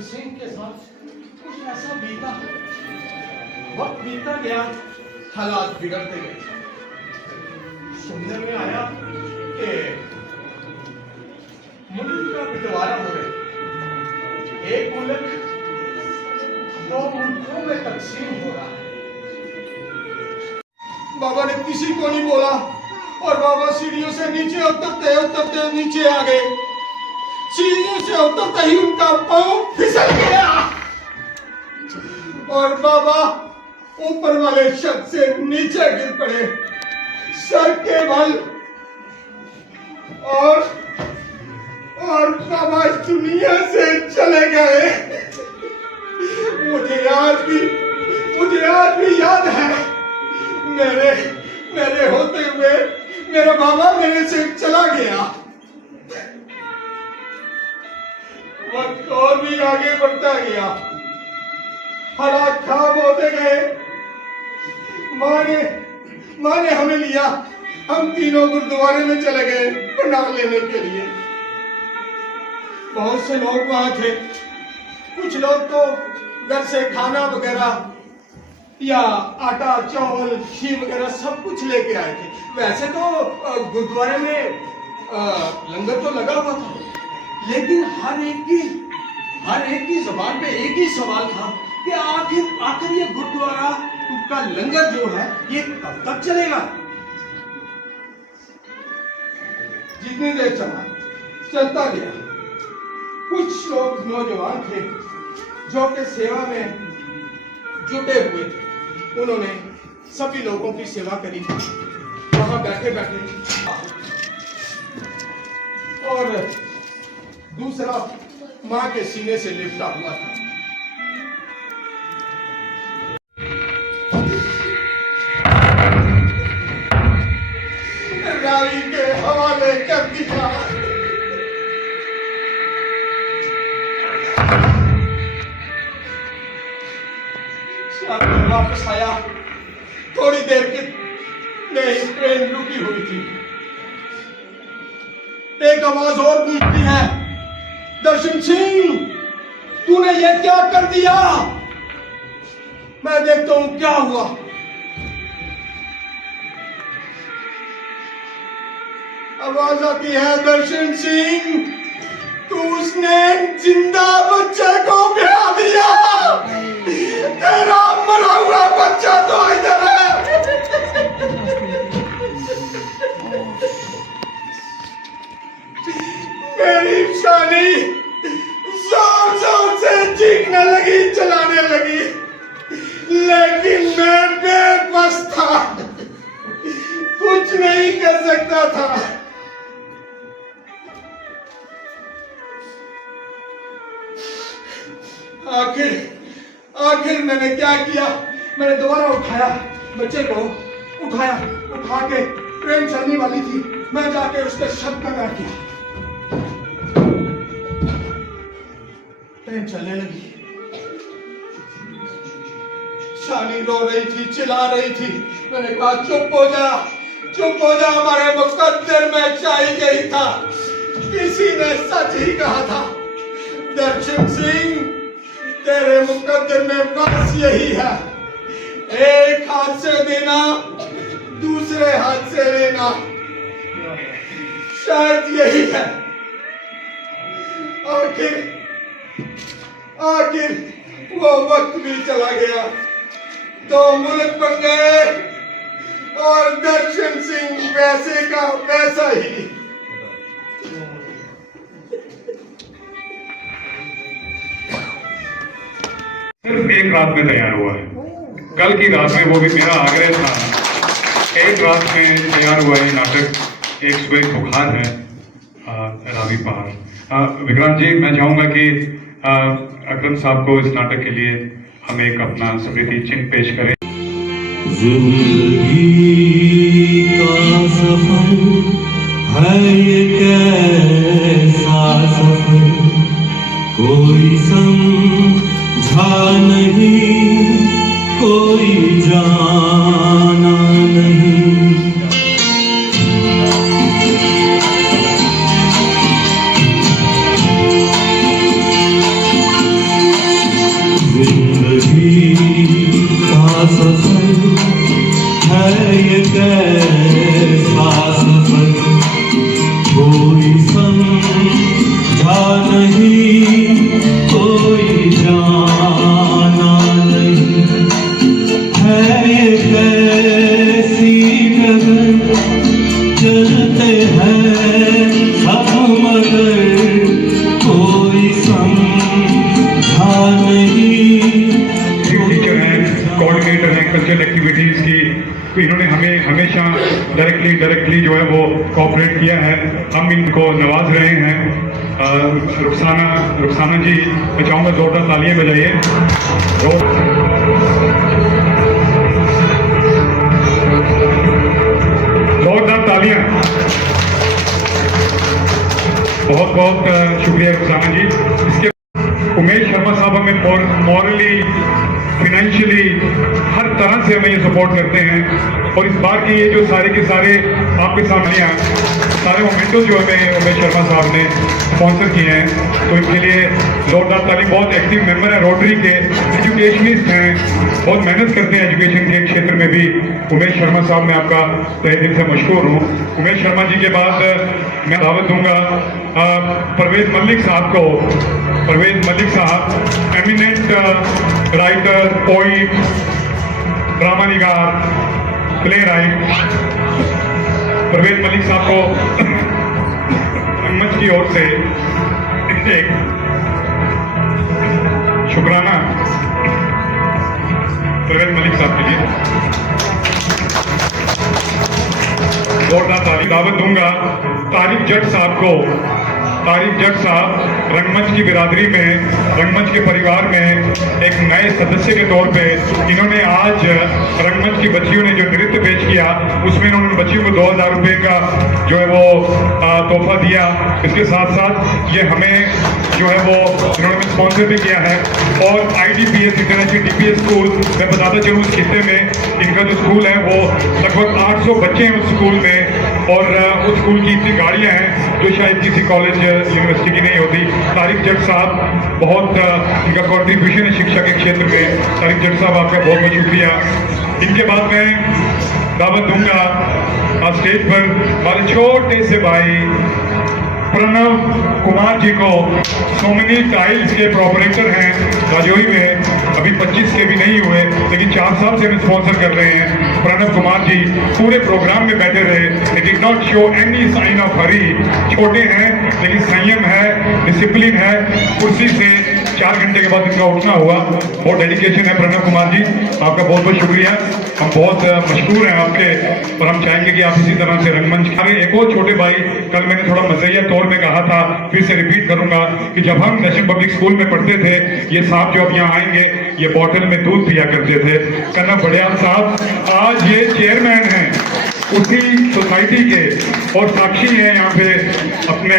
सिंह के साथ कुछ ऐसा बीता, वक्त बीतता गया, हालात बिगड़ते गए। सुनने में आया कि मुल्क का बंटवारा हो रहा है, एक मुल्क 2 मुल्कों में तकसीम हो रहा है। बाबा ने किसी को नहीं बोला और बाबा सीढ़ियों से नीचे उतरते नीचे आ गए। सीढ़ियों से उतरते ही उनका पांव फिसल गया और बाबा ऊपर वाले छत से नीचे गिर पड़े, सर के बल, और बाबा इस दुनिया से चले गए। मुझे आज भी याद है, मेरे होते हुए मेरा बाबा मेरे से चला गया। वक्त और भी आगे बढ़ता गया, हालात खराब होते गए। माँ ने हमें लिया, हम तीनों गुरुद्वारे में चले गए प्रणाम लेने के लिए। बहुत से लोग वहां थे, कुछ लोग तो घर से खाना वगैरह या आटा चावल घी वगैरह सब कुछ लेके आए थे। वैसे तो गुरुद्वारे में लंगर तो लगा हुआ था, लेकिन हर एक की जुबान पे एक ही सवाल था कि आखिर ये गुरुद्वारा का लंगर जो है ये कब तक चलेगा। जितनी देर चलता गया, कुछ लोग नौजवान थे जो कि सेवा में जुटे हुए थे, उन्होंने सभी लोगों की सेवा करी वहां बैठे और दूसरा मां के सीने से लिपटा हुआ था। रावी के हवाले कर दिया। वापस आया, थोड़ी देर के नहीं ट्रेन रुकी हुई थी। एक आवाज और गूंजती है, दर्शन सिंह तूने ये क्या कर दिया। मैं देखता हूं क्या हुआ। आवाज आती है, दर्शन सिंह तू उसने जिंदा बच्चे को ब्याह दिया, तेरा मरा हुआ बच्चा तो इधर है। मेरी शानी जोर जोर से चीखने लगी, चलाने लगी, लेकिन मैं बेबस था, कुछ नहीं कर सकता था। आखिर मैंने क्या किया? मैंने दोबारा उठाया बच्चे को, उठा के ट्रेन चलने वाली थी, मैं जाके उसके शव का बैठ गया। ट्रेन चलने लगी, शानी रो रही थी, चिल्ला रही थी। मैंने कहा चुप हो जा, हमारे मुकद्दर में चाहिए गई था। किसी ने सच ही कहा था, दर्शन सिंह तेरे मुकद्दर में बस यही है, एक हाथ से देना, दूसरे हाथ से लेना, शायद यही है। आखिर वो वक्त भी चला गया, दो मुल्क बन गए और दर्शन सिंह वैसे का वैसा ही। सिर्फ एक रात में तैयार हुआ है। कल की रात में, वो भी मेरा आग्रह था, एक रात में तैयार हुआ है नाटक। एक सुबह एक बुखार है रावी पहाड़। विक्रांत जी, मैं चाहूंगा कि अकरम साहब को इस नाटक के लिए हम एक अपना स्मृति चिन्ह पेश करें। जिंदगी का सफर है ये कैसा सफर, कोई समझा नहीं, कोई जाना नहीं। जिंदगी का सफर है ये कैसा सफर, कोई समझा नहीं, कोई जाना नहीं। है ये कैसी डगर, चलते हैं सब मगर, कोई समझा नहीं। टीचर हैं, कोऑर्डिनेटर हैं कल्चरल एक्टिविटीज की, तो इन्होंने हमें हमेशा डायरेक्टली इनडायरेक्टली जो है वो कोऑपरेट किया है। हम इनको नवाज रहे हैं। रुखसाना जी, मैं चाहूँगा जोरदार तालियां बजाइए। जोरदार तालियां। बहुत बहुत शुक्रिया रुखसाना जी। इसके उमेश शर्मा साहब हमें मॉरली, फाइनेंशियली हर तरह से हमें ये सपोर्ट करते हैं। और इस बार के ये जो सारे के सारे आपके सामने आए, सारे मोमेंटो जो हमें उमेश शर्मा साहब ने स्पॉन्सर किए हैं, तो इनके लिए जोरदार ताली। बहुत एक्टिव मेंबर हैं रोटरी के, एजुकेशनिस्ट हैं, बहुत मेहनत करते हैं एजुकेशन के क्षेत्र में भी। उमेश शर्मा साहब, मैं आपका तहे दिल से मशकूर हूँ। उमेश शर्मा जी के बाद मैं दावत दूंगा परवेज मलिक साहब को। परवेज मलिक साहब एमिनेंट राइटर, पोइट, ड्रामा निगार, प्ले राइट। परवेज मलिक साहब को मंच की ओर से एक शुक्राना परवेज मलिक साहब के लिए जोरदार ताली। दावत दूंगा तारिक जट साहब को। तारिक जट साहब रंगमंच की बिरादरी में, रंगमंच के परिवार में एक नए सदस्य के तौर पे इन्होंने आज रंगमंच की बच्चियों ने जो नृत्य पेश किया, उसमें इन्होंने बच्चियों को 2000 रुपये का जो है वो तोहफा दिया। इसके साथ साथ ये हमें जो है वो इन्होंने स्पॉन्सर भी किया है। और IDPS इंटरनेशनल DPS स्कूल, मैं बताता चलूँ उस खिते में इनका जो स्कूल है वो लगभग 800 बच्चे हैं उस स्कूल में। और उस स्कूल की इतनी गाड़ियाँ हैं जो शायद किसी कॉलेज यूनिवर्सिटी की नहीं होती। तारिक जट साहब, बहुत इनका कॉन्ट्रीब्यूशन है शिक्षा के क्षेत्र में। तारिक जट साहब, आपका बहुत बहुत शुक्रिया। इनके बाद मैं दावत दूंगा स्टेज पर हमारे छोटे से भाई प्रणव कुमार जी को। सोमनी टाइल्स के प्रोपरेटर हैं राजौरी में, अभी 25 के भी नहीं हुए, लेकिन 4 साल से हमें स्पॉन्सर कर रहे हैं। प्रणव कुमार जी पूरे प्रोग्राम में बैठे रहे, they did not show any sign of hurry. छोटे हैं लेकिन संयम है, डिसिप्लिन है, कुर्सी से 4 घंटे के बाद इनका उठना हुआ। बहुत डेडिकेशन है प्रणव कुमार जी, आपका बहुत बहुत शुक्रिया। हम बहुत मशहूर हैं आपके और हम चाहेंगे कि आप इसी तरह से रंगमंच आगे। एक और छोटे भाई, कल मैंने थोड़ा मज़ाहिया तौर में कहा था, फिर से रिपीट करूंगा कि जब हम नेशनल पब्लिक स्कूल में पढ़ते थे, ये साहब जो अब यहाँ आएंगे ये बॉटल में दूध पिया करते थे। कन्ना बड़ियाल साहब आज ये चेयरमैन हैं उसी सोसाइटी के और साक्षी हैं यहाँ पे अपने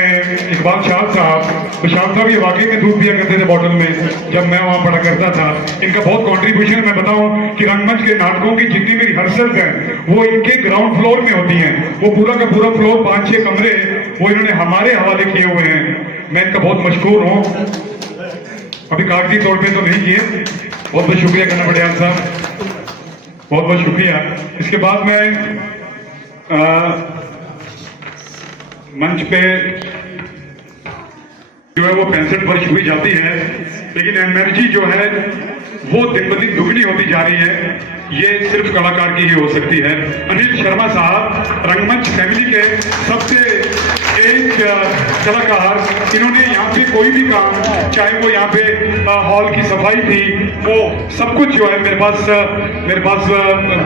इकबाल शाह साहब। तो शाह साहब ये वाकई में दूध पिया करते थे बॉटल में जब मैं वहाँ पढ़ा करता था। इनका बहुत कॉन्ट्रीब्यूशन, मैं बताऊँ कि रंगमंच के नाटकों की जितनी भी रिहर्सल्स हैं वो इनके ग्राउंड फ्लोर में होती हैं। वो पूरा का पूरा फ्लोर 5-6 कमरे वो इन्होंने हमारे हवाले किए हुए हैं। मैं इनका बहुत मशहूर हूँ। अभी कागजी तौर पे तो नहीं किए। बहुत बहुत शुक्रिया कन्ना बड़ियाल साहब, बहुत बहुत शुक्रिया। इसके बाद मैं मंच पे जो है वो 65 वर्ष हुई जाती है, लेकिन एनर्जी जो है वो दिन ब दिन दुगनी होती जा रही है। ये सिर्फ कलाकार की ही हो सकती है। अनिल शर्मा साहब रंगमंच फैमिली के सबसे एक कलाकार, इन्होंने यहाँ पे कोई भी काम, चाहे वो यहाँ पे हॉल की सफाई थी, वो सब कुछ जो है मेरे पास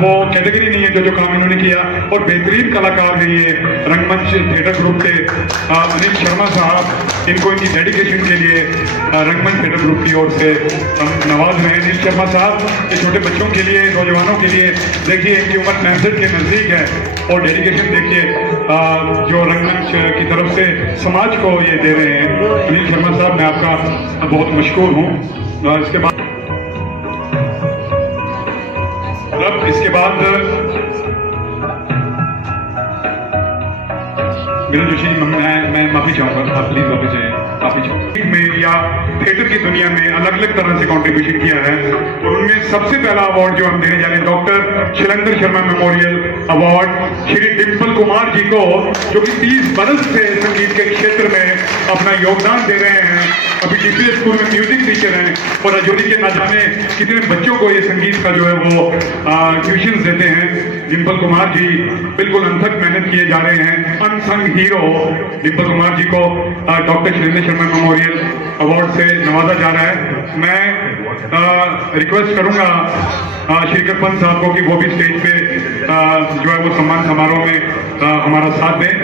वो कैटेगरी नहीं है जो काम इन्होंने किया। और बेहतरीन कलाकार हैं ये रंगमंच थिएटर ग्रुप के अनिल शर्मा साहब। इनको इनकी डेडिकेशन के लिए रंगमंच थिएटर ग्रुप की ओर से हम नवाज रहे हैं। अनिल शर्मा साहब ये छोटे बच्चों के लिए, नौजवानों के लिए, देखिए इनकी उम्र 65 के नजदीक है और डेडिकेशन देखिए जो रंगमंच की तरफ से समाज को ये दे रहे हैं। अनिल शर्मा साहब मैं आपका बहुत मशहूर हूँ। इसके बाद मीरा जोशी जी, मैं माफी चाहूंगा, आप प्लीज वापस जाइए। में या थिएटर की दुनिया में अलग अलग तरह से कंट्रीब्यूशन किया है और उनमें सबसे पहला अवार्ड जो हम देने जा रहे हैं doctor Shailendra Sharma memorial award Shri Dimple Kumar ji को, जो कि 30 बरस से संगीत के क्षेत्र में अपना योगदान दे रहे हैं। अभी डीपीएस स्कूल में म्यूजिक टीचर हैं और राजौरी के न जाने कितने बच्चों को ये संगीत का जो है वो ट्यूशन देते हैं। डिम्पल कुमार जी बिल्कुल अनथक मेहनत किए जा रहे हैं। अनसंग हीरो डिम्पल कुमार जी को doctor Shailendra Sharma memorial award से नवाजा जा रहा है। मैं रिक्वेस्ट करूंगा श्री कृपन साहब को कि वो भी स्टेज पे जो है वो सम्मान समारोह में हमारा साथ दें।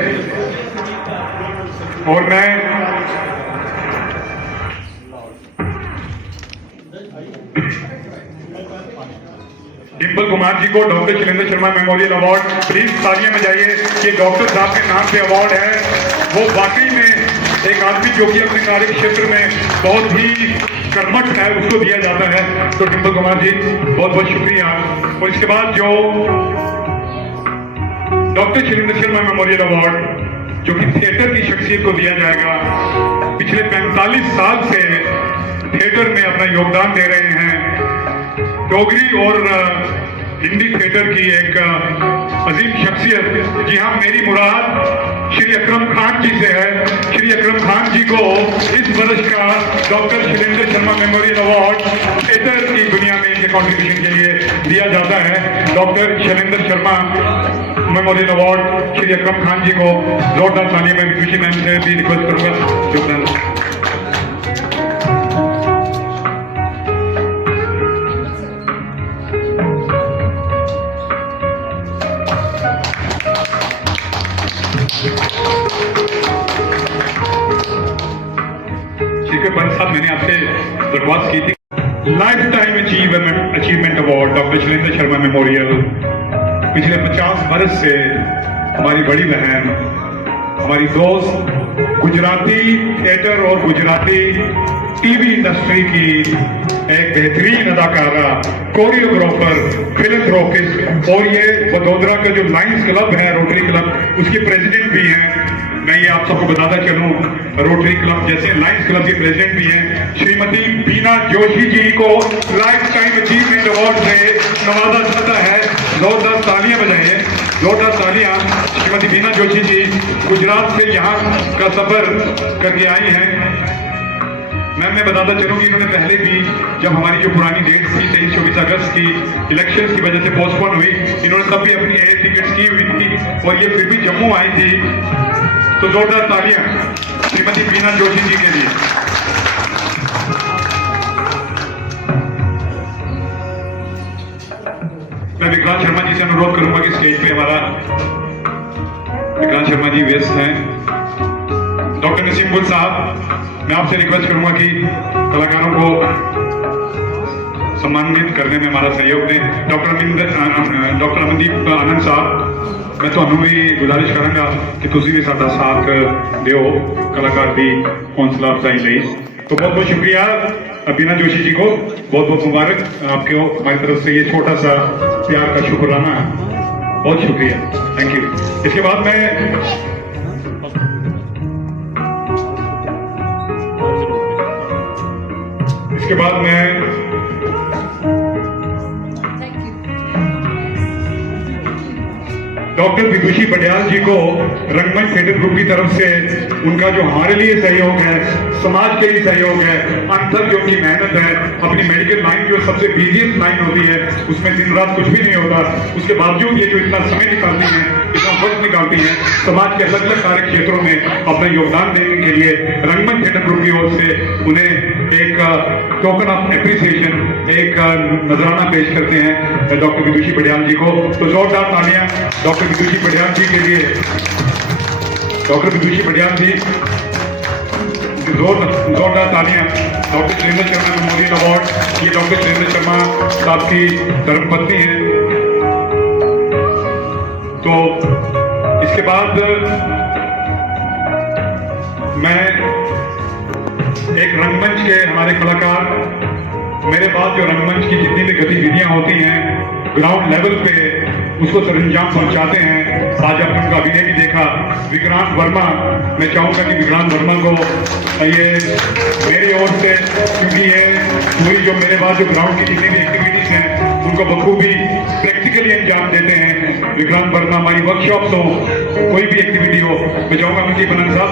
और मैं डिम्पल कुमार जी को doctor Shailendra Sharma memorial award, please तालियां बजाइए। ये डॉक्टर साहब के नाम पे अवार्ड है। वो वाकई में एक आदमी जो कि अपने कार्य क्षेत्र में बहुत ही कर्मठ है उसको दिया जाता है। तो डिम्पल कुमार जी बहुत बहुत शुक्रिया। और इसके बाद जो doctor Shailendra Sharma memorial award जो कि थिएटर की शख्सियत को दिया जाएगा, पिछले 45 साल से थिएटर में अपना योगदान दे रहे हैं। डोगरी और हिंदी थिएटर की एक अजीम शख्सियत, जी हाँ मेरी मुराद श्री अकरम खान जी से है। श्री अकरम खान जी को इस वर्ष का doctor Shailendra Sharma memorial award theatre की दुनिया में इनके कंट्रीब्यूशन के लिए दिया जाता है। Doctor Shailendra Sharma memorial award Shri Akram Khan ji को जोरदार तालियों में खुशी मैम से भी रिक्वेस्ट करूंगा योगदान। साहब मैंने आपसे दरख्वास्त की थी life time achievement award doctor Shailendra Sharma memorial. पिछले 50 बरस से हमारी बड़ी बहन, हमारी दोस्त, गुजराती थिएटर और गुजराती टीवी इंडस्ट्री की एक बेहतरीन अदाकारा, कोरियोग्राफर, फिलैंथ्रोपिस्ट और ये वडोदरा का जो लायंस क्लब है, रोटरी क्लब, उसके प्रेसिडेंट भी हैं। मैं ये आप सबको बताता चलूं, रोटरी क्लब जैसे लायंस क्लब के प्रेसिडेंट भी हैं। श्रीमती बीना जोशी जी को लाइफ टाइम अचीवमेंट अवार्ड से नवाजा जाता है। जोरदार तालियां बजाइए, जोरदार तालियां। श्रीमती बीना जोशी जी गुजरात से यहाँ का सफर करके आई हैं। मैं बताता चलूं कि इन्होंने पहले भी जब हमारी जो पुरानी डेट थी 23-24 अगस्त की इलेक्शन की वजह से पोस्टपोन हुई, इन्होंने तब भी अपनी एयर टिकट की हुई थी और ये फिर भी जम्मू आई थी। तो जोरदार तालियां श्रीमती बीना जोशी जी के लिए। अनुरोध करूंगा कि स्टेज पे हमारा विक्रांत शर्मा जी व्यस्त हैं। डॉक्टर नसीम गुल साहब, मैं आपसे रिक्वेस्ट करूंगा कि कलाकारों को सम्मानित करने में हमारा सहयोग दें। डॉक्टर अमनदीप आनंद साहब, मैं ਤੁਹਾਨੂੰ ਵੀ ਗੁਜ਼ਾਰਿਸ਼ ਕਰਾਂਗਾ ਕਿ ਤੁਸੀਂ ਵੀ ਸਾਡਾ ਸਾਥ ਦਿਓ कलाकार ਦੀ हौसला अफजाई ਲਈ। तो बहुत बहुत शुक्रिया बीना जोशी जी को, बहुत बहुत मुबारक आपको हमारी तरफ से ये छोटा सा प्यार का शुक्राना, बहुत शुक्रिया, थैंक यू। इसके बाद मैं डॉक्टर विदुषी बडियाल जी को रंगमंच थिएटर ग्रुप की तरफ से उनका जो हमारे लिए सहयोग है, समाज के लिए सहयोग है, अंतर जो की मेहनत है, अपनी मेडिकल लाइन जो सबसे बिजीएस्ट लाइन होती है उसमें दिन रात कुछ भी नहीं होता, उसके बावजूद ये जो इतना समय निकालती है, इतना वक्त निकालती है, समाज के अलग अलग कार्य क्षेत्रों में अपना योगदान देने के लिए रंगमंच थिएटर ग्रुप की ओर से उन्हें एक टोकन ऑफ एप्रिसिएशन, एक नजराना पेश करते हैं डॉक्टर विदुषी बडियाल जी को। तो जोरदार तालियां डॉक्टर विदुषी बडियाल जी के लिए। डॉक्टर विदुषी बडियाल जी, जोरदार तालियां। Doctor Shailendra Sharma memorial award, ये डॉक्टर शैलेंद्र शर्मा साहब की धर्मपत्नी है। तो इसके बाद मैं एक रंगमंच के हमारे कलाकार, मेरे पास जो रंगमंच की जितनी भी गतिविधियां होती हैं ग्राउंड लेवल पे उसको सरंजाम पहुंचाते हैं। आज आपने उनका अभिनय भी देखा। विक्रांत वर्मा, मैं चाहूंगा कि विक्रांत वर्मा को ये मेरी ओर से, क्योंकि ये पूरी जो मेरे पास जो ग्राउंड की जितनी भी एक्टिविटीज हैं उनको बखूबी प्रैक्टिकली अंजाम देते हैं विक्रांत वर्मा। हमारी वर्कशॉप्स हो, कोई भी एक्टिविटी हो, मैं चाहूंगा अमनदीप आनंद साहब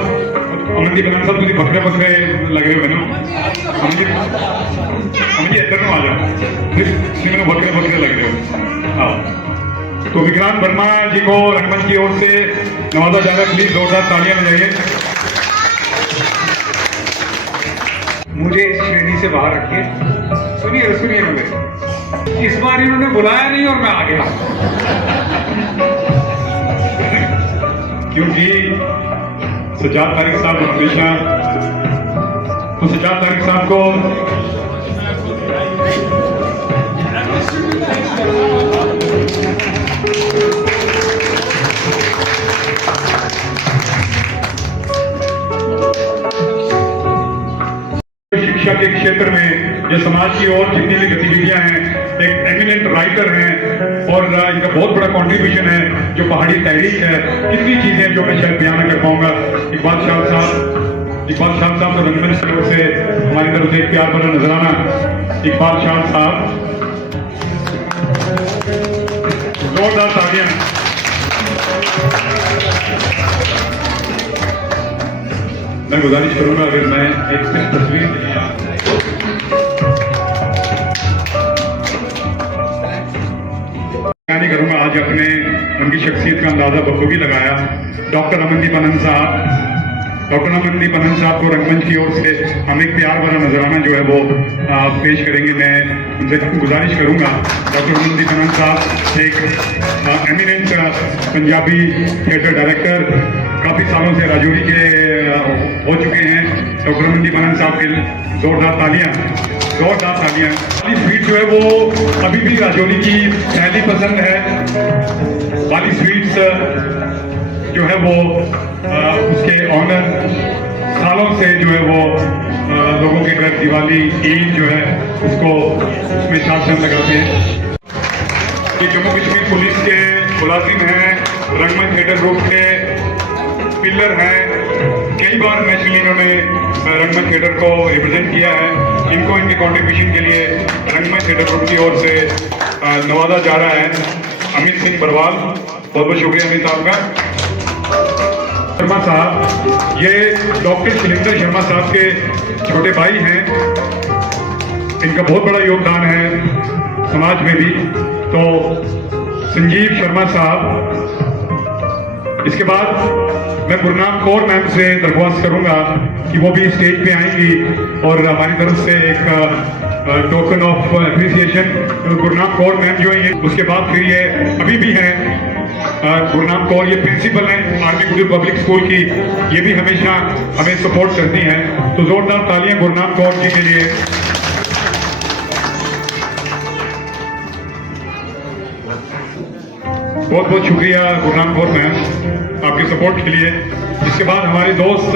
तुझे बकरे बकरे लग रहे हो मैनू अमनदीप इधर आ जाओ, मैंने बकरे बकरे लग रहे हो। हाँ, तो विक्रांत वर्मा जी को रंगमंच की ओर से नवाजा जा रहा है, प्लीज जोरदार तालियां बजाइए। मुझे इस श्रेणी से बाहर रखिए। सुनिए मुझे, इस बार इन्होंने बुलाया नहीं और मैं आ गया, क्योंकि सज्जाद तारिक साहब हमेशा, तो सज्जाद तारिक साहब को शिक्षा के क्षेत्र में जो समाज की और जितनी भी गतिविधियां हैं, एक एमिनेंट राइटर हैं और इनका बहुत बड़ा कंट्रीब्यूशन है जो पहाड़ी तहरीक है। कितनी चीजें जो मैं शायद बयान कर पाऊंगा। इकबाल शाह साहब तो रंगमंच की ओर से हमारी तरफ से एक प्यार भरा नजराना। इकबाल शाह साहब, जोरदार तालियां। मैं गुजारिश करूंगा अगर मैं एक तस्वीर करूंगा। आज अपने उनकी शख्सियत का अंदाजा बखूबी लगाया। डॉक्टर अमनदीप आनंद साहब को रंगमंच की ओर से हम एक प्यार भरा नजराना जो है वो पेश करेंगे। मैं उनसे गुजारिश करूंगा, डॉक्टर अमनदीप आनंद साहब एक एमिनेंट पंजाबी थिएटर डायरेक्टर, काफी सालों से राजौरी के हो चुके हैं। डॉक्टर अमनदीप आनंद साहब के जोरदार तालियां। वाली स्वीट जो है वो अभी भी राजौरी की पहली पसंद है। वाली स्वीट्स जो है वो उसके ऑनर सालों से जो है वो लोगों के घर दिवाली, ईद जो है उसको उसमें शासन लगाते हैं। ये जम्मू कश्मीर पुलिस के मुलाजिम हैं, रंगमंच थिएटर ग्रुप के पिलर हैं। कई बार नेशनली इन्होंने रंगमंच थिएटर को रिप्रेजेंट किया है। इनको इनके कंट्रीब्यूशन के लिए रंगमंच थिएटर ग्रुप की ओर से नवाजा जा रहा है अमित सिंह बरवाल। बहुत बहुत शुक्रिया अमित साहब का। शर्मा साहब, ये डॉक्टर शैलेंद्र शर्मा साहब के छोटे भाई हैं। इनका बहुत बड़ा योगदान है समाज में भी। तो संजीव शर्मा साहब, इसके बाद मैं गुरनाम कौर मैम से दरख्वास्त करूंगा कि वो भी स्टेज पे आएंगी और हमारी तरफ से एक token of appreciation Gurnam Kaur ma'am जो है ये, उसके बाद फिर ये अभी भी है गुरनाम कौर, ये प्रिंसिपल हैं आर्मी गुरु पब्लिक स्कूल की, ये भी हमेशा हमें सपोर्ट करती हैं। तो जोरदार तालियां गुरनाम कौर जी के लिए। बहुत बहुत शुक्रिया गुरनाम कौर मैम आपके सपोर्ट के लिए। इसके बाद हमारे दोस्त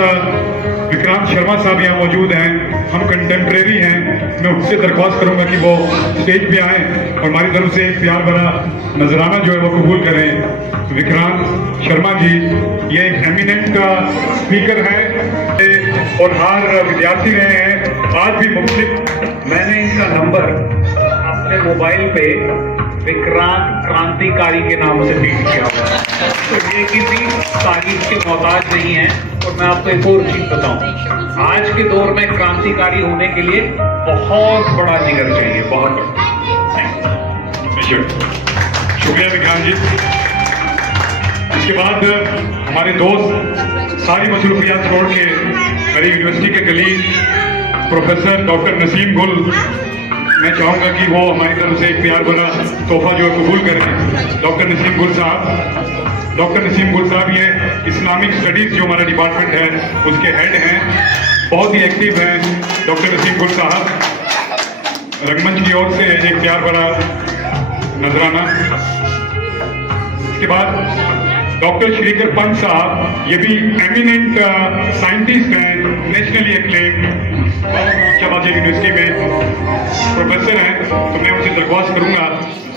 विक्रांत शर्मा साहब यहाँ मौजूद हैं, हम कंटेम्प्रेरी हैं, मैं उनसे दरख्वास्त करूंगा कि वो स्टेज पे आए और हमारी तरफ से एक प्यार भरा नजराना जो है वो कबूल करें। विक्रांत शर्मा जी ये एक एमिनेंट स्पीकर हैं और हर विद्यार्थी रहे हैं, आज भी मुख्तलिफ। मैंने इनका नंबर अपने मोबाइल पे विक्रांत क्रांतिकारी के नाम से फीड किया हुआ है, तो ये किसी तारीफ के मोहताज नहीं है। और मैं आपको एक और चीज बताऊं, आज के दौर में क्रांतिकारी होने के लिए बहुत बड़ा जिगर चाहिए, बहुत बड़ा। शुक्रिया विक्रांत जी। इसके बाद हमारे दोस्त सारी मसरूफियात छोड़ के मेरी यूनिवर्सिटी के कलीग प्रोफेसर डॉक्टर नसीम गुल, मैं चाहूंगा कि वो हमारी तरफ से एक प्यार भरा तोहफा जो है कबूल करें। डॉक्टर नसीम गुल साहब ये इस्लामिक स्टडीज जो हमारा डिपार्टमेंट है उसके हेड हैं, बहुत ही एक्टिव हैं डॉक्टर नसीम गुल साहब। रंगमंच की ओर से एक प्यार भरा नजराना। इसके बाद डॉक्टर श्रीकर पंत साहब, ये भी एमिनेंट साइंटिस्ट हैं, नेशनली एक्लेम शाहबाद यूनिवर्सिटी में प्रोफेसर हैं। तो मैं उनसे दरख्वास्त करूंगा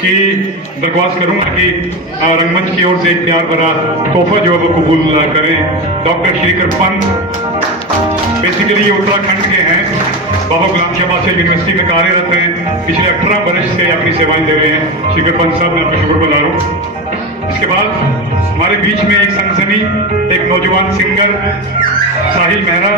कि रंगमंच की ओर से एक प्यार भरा तोहफा जो है वो कबूल करें। डॉक्टर श्रीकर पंत बेसिकली ये उत्तराखंड के हैं, बाबा गुलाम शाह बादशाह यूनिवर्सिटी में कार्यरत हैं, पिछले 18 वर्ष से अपनी सेवाएं दे रहे हैं। श्रीकर पंत साहब मैं आपका शुक्रगुजार हूँ। इसके बाद हमारे बीच में एक सनसनी एक नौजवान सिंगर साहिल मेहरा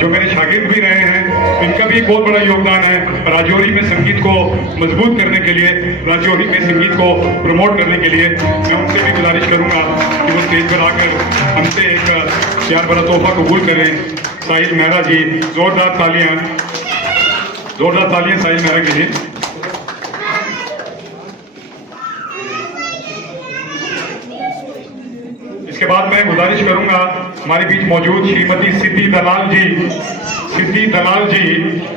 जो मेरे शागिर्द भी रहे हैं, इनका भी एक बहुत बड़ा योगदान है राजौरी में संगीत को मजबूत करने के लिए, राजौरी में संगीत को प्रमोट करने के लिए। मैं उनसे भी गुजारिश करूंगा कि वो स्टेज पर आकर हमसे एक प्यार भरा तोहफा कबूल करें। साहिल मेहरा जी, जोरदार तालियां साहिल मेहरा के लिए। इसके बाद मैं गुजारिश करूंगा हमारे बीच मौजूद श्रीमती सिद्धि दलाल जी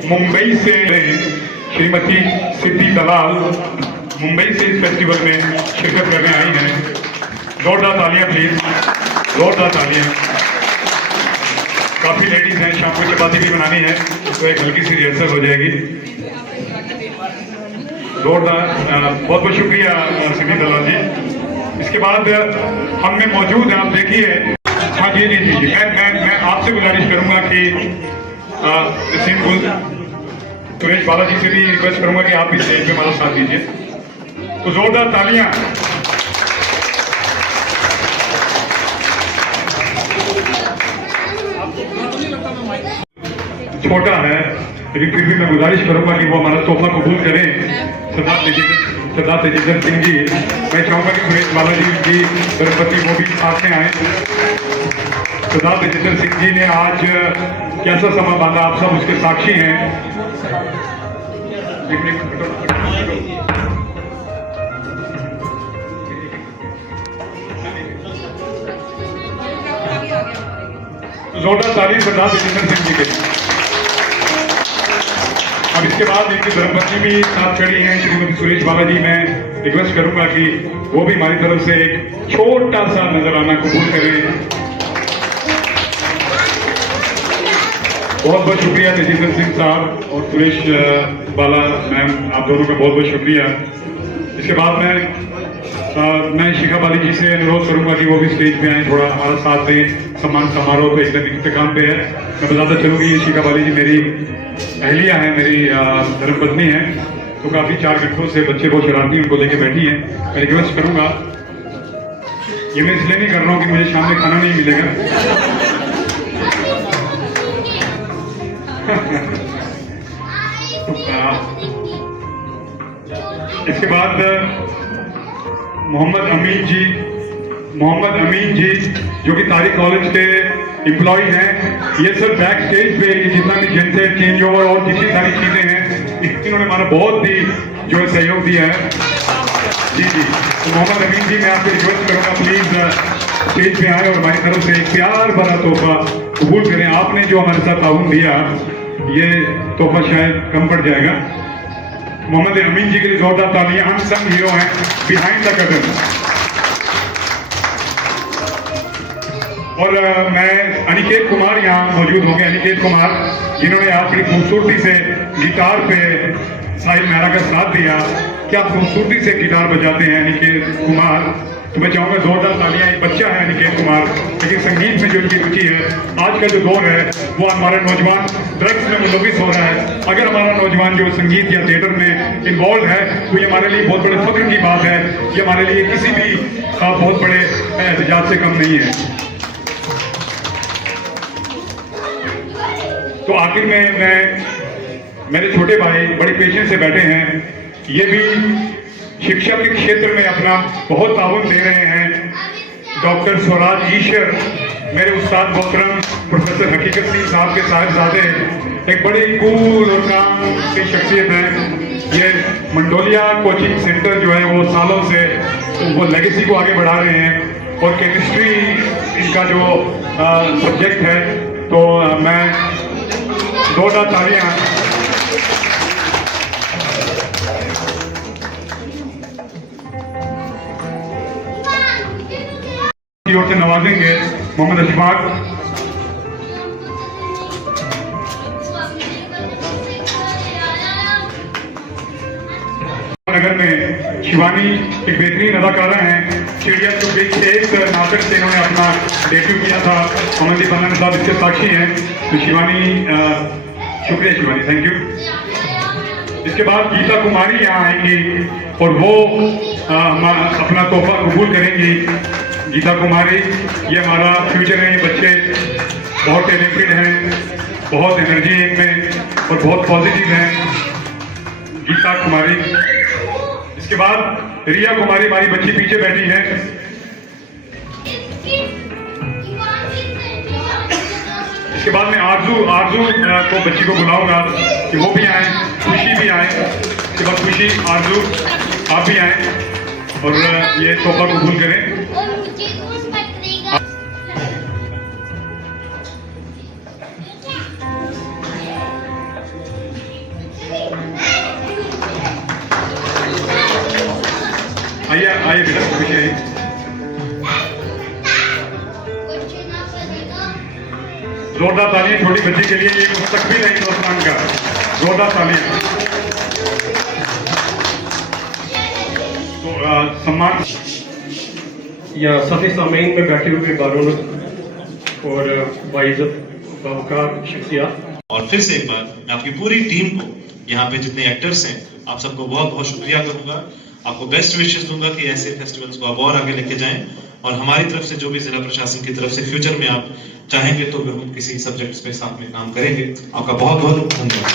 मुंबई से, श्रीमती सिद्धि दलाल मुंबई से इस फेस्टिवल में शिरकत करने आई हैं। जोरदार तालियां प्लीज, जोरदार तालियां। काफी लेडीज हैं, शाम को चपाती भी बनानी है तो एक हल्की सी रिहर्सल हो जाएगी। जोरदार, बहुत बहुत शुक्रिया सिद्धि दलाल जी। इसके बाद हम में मौजूद है, आप देखिए। हाँ जी, मैं आपसे गुजारिश करूंगा कि नसीम गुल सुरेश बालाजी से भी रिक्वेस्ट करूंगा कि आप भी स्टेज पे हमारा साथ दीजिए। तो जोरदार तालियां। छोटा है लेकिन फिर भी मैं गुजारिश करूंगा कि वो हमारा तोहफा कबूल करें। सरदार तेजिंदर सिंह जी, मैं चाहूंगा कि सुरेश बालाजी जी गणपति वो भी साथ में आए। सरदार तेजिंदर सिंह जी ने आज कैसा समा बांधा, आप सब उसके साक्षी हैं। जोरदार तालियां सरदार तेजिंदर सिंह जी के। अब इसके बाद इनकी धर्मपत्नी भी साथ खड़ी हैं श्रीमती सुरेश बालाजी। मैं रिक्वेस्ट करूंगा कि वो भी हमारी तरफ से एक छोटा सा नजराना कबूल करें। बहुत बहुत शुक्रिया तेजिंदर सिंह साहब और सुरेश बाला मैम, आप दोनों का बहुत बहुत शुक्रिया। इसके बाद मैं शिखा बाली जी से अनुरोध करूंगा कि वो भी स्टेज पे आए, थोड़ा हमारा साथ दें। सम्मान समारोह पे एकदम इख्तिताम पे है। मैं बताता चलूँ कि शिखा बाली जी मेरी अहलिया है, मेरी धर्मपत्नी है, तो काफी 4 घंटों से बच्चे बहुत शरारती उनको लेके बैठी हैं। मैं रिक्वेस्ट करूंगा, ये मैं इसलिए नहीं कर रहा हूँ कि मुझे शाम में खाना नहीं मिलेगा। इसके बाद मोहम्मद अमीन जी जो कि तारिक कॉलेज के एम्प्लॉय हैं, ये सब बैक स्टेज पे जितना भी जेनसेट चेंज ओवर और जितनी सारी चीजें हैं इन्होंने हमारा बहुत ही जो सहयोग दिया है। जी जी, तो मोहम्मद अमीन जी, मैं आपसे रिक्वेस्ट करूंगा प्लीज स्टेज पे आए और हमारी तरफ से एक प्यार भरा तोहफा कबूल करें। आपने जो हमारे साथ ताउन दिया, ये तोहफा शायद कम पड़ जाएगा। मोहम्मद अमीन जी के लिए जोरदार तालियां। अनसंग हीरो हैं बिहाइंड द कर्टन। और मैं अनिकेत कुमार यहाँ मौजूद होंगे। अनिकेत कुमार जिन्होंने आज बड़ी खूबसूरती से गिटार पे साहिल मेहरा का साथ दिया। क्या खूबसूरती से गिटार बजाते हैं अनिकेत कुमार, तो मैं चाहूंगा जोरदार तालियां। एक बच्चा है अनिकेत कुमार, लेकिन संगीत में जो इनकी रुचि है, आज का जो दौर है वो हमारा नौजवान ड्रग्स में मुलविस हो रहा है। अगर हमारा नौजवान जो संगीत या थिएटर में इन्वॉल्व है तो ये हमारे लिए बहुत बड़े फख्र की बात है। ये हमारे लिए किसी भी बहुत बड़े एहतजाज से कम नहीं है। तो आखिर में मेरे छोटे भाई बड़े पेशेंस से बैठे हैं। ये भी शिक्षा के क्षेत्र में अपना बहुत ताउन दे रहे हैं। डॉक्टर स्वराज ईश्वर, मेरे उस्ताद मोहतरम प्रोफेसर हकीकत सिंह साहब के साहिबजादे, एक बड़ी कूल और काम की शख्सियत है। ये मंडोलिया कोचिंग सेंटर जो है वो सालों से वो लेगेसी को आगे बढ़ा रहे हैं और केमिस्ट्री इनका जो सब्जेक्ट है। तो मैं जोरदार तालियां की ओर से नवाजेंगे। मोहम्मद अशफाक, नगर में शिवानी एक बेहतरीन अदाकारा हैं। चिड़िया चुप गई एक नाटक से इन्होंने अपना डेब्यू किया था। अमनदीप अनंत साहब इसके साक्षी हैं। तो शिवानी, शुक्रिया शिवानी, थैंक यू। इसके बाद गीता कुमारी यहाँ आएंगी और वो अपना तोहफा कबूल करेंगी। गीता कुमारी, ये हमारा फ्यूचर है। ये बच्चे बहुत टैलेंटेड हैं, बहुत एनर्जी है इनमें और बहुत पॉजिटिव हैं। गीता कुमारी। इसके बाद रिया कुमारी, हमारी बच्ची पीछे बैठी है। इसके बाद मैं आरजू को बच्ची को बुलाऊंगा कि वो भी आए, खुशी भी आए। इसके बाद खुशी, आरजू, आप भी आए और ये तोहफा कबूल करें। आइए बेटा, खुशी आइए। जोरदार तालियां छोटी बच्ची के लिए। ये मुस्तकबिल है हिंदुस्तान का। जोरदार तालियां। तो सम्मान या साथी सामीन में बैठे हुए बारों और बाइज्जत बावकार शख्सियत। और फिर से एक बार मैं आपकी पूरी टीम को, यहाँ पे जितने एक्टर्स हैं, आप सबको बहुत बहुत शुक्रिया करूंगा। आपको बेस्ट विशेस दूंगा कि ऐसे फेस्टिवल्स को आप और आगे लेके जाएं। और हमारी तरफ से जो भी जिला प्रशासन की तरफ से फ्यूचर में आप चाहेंगे तो हम किसी सब्जेक्ट्स पे साथ में काम करेंगे। आपका बहुत बहुत धन्यवाद।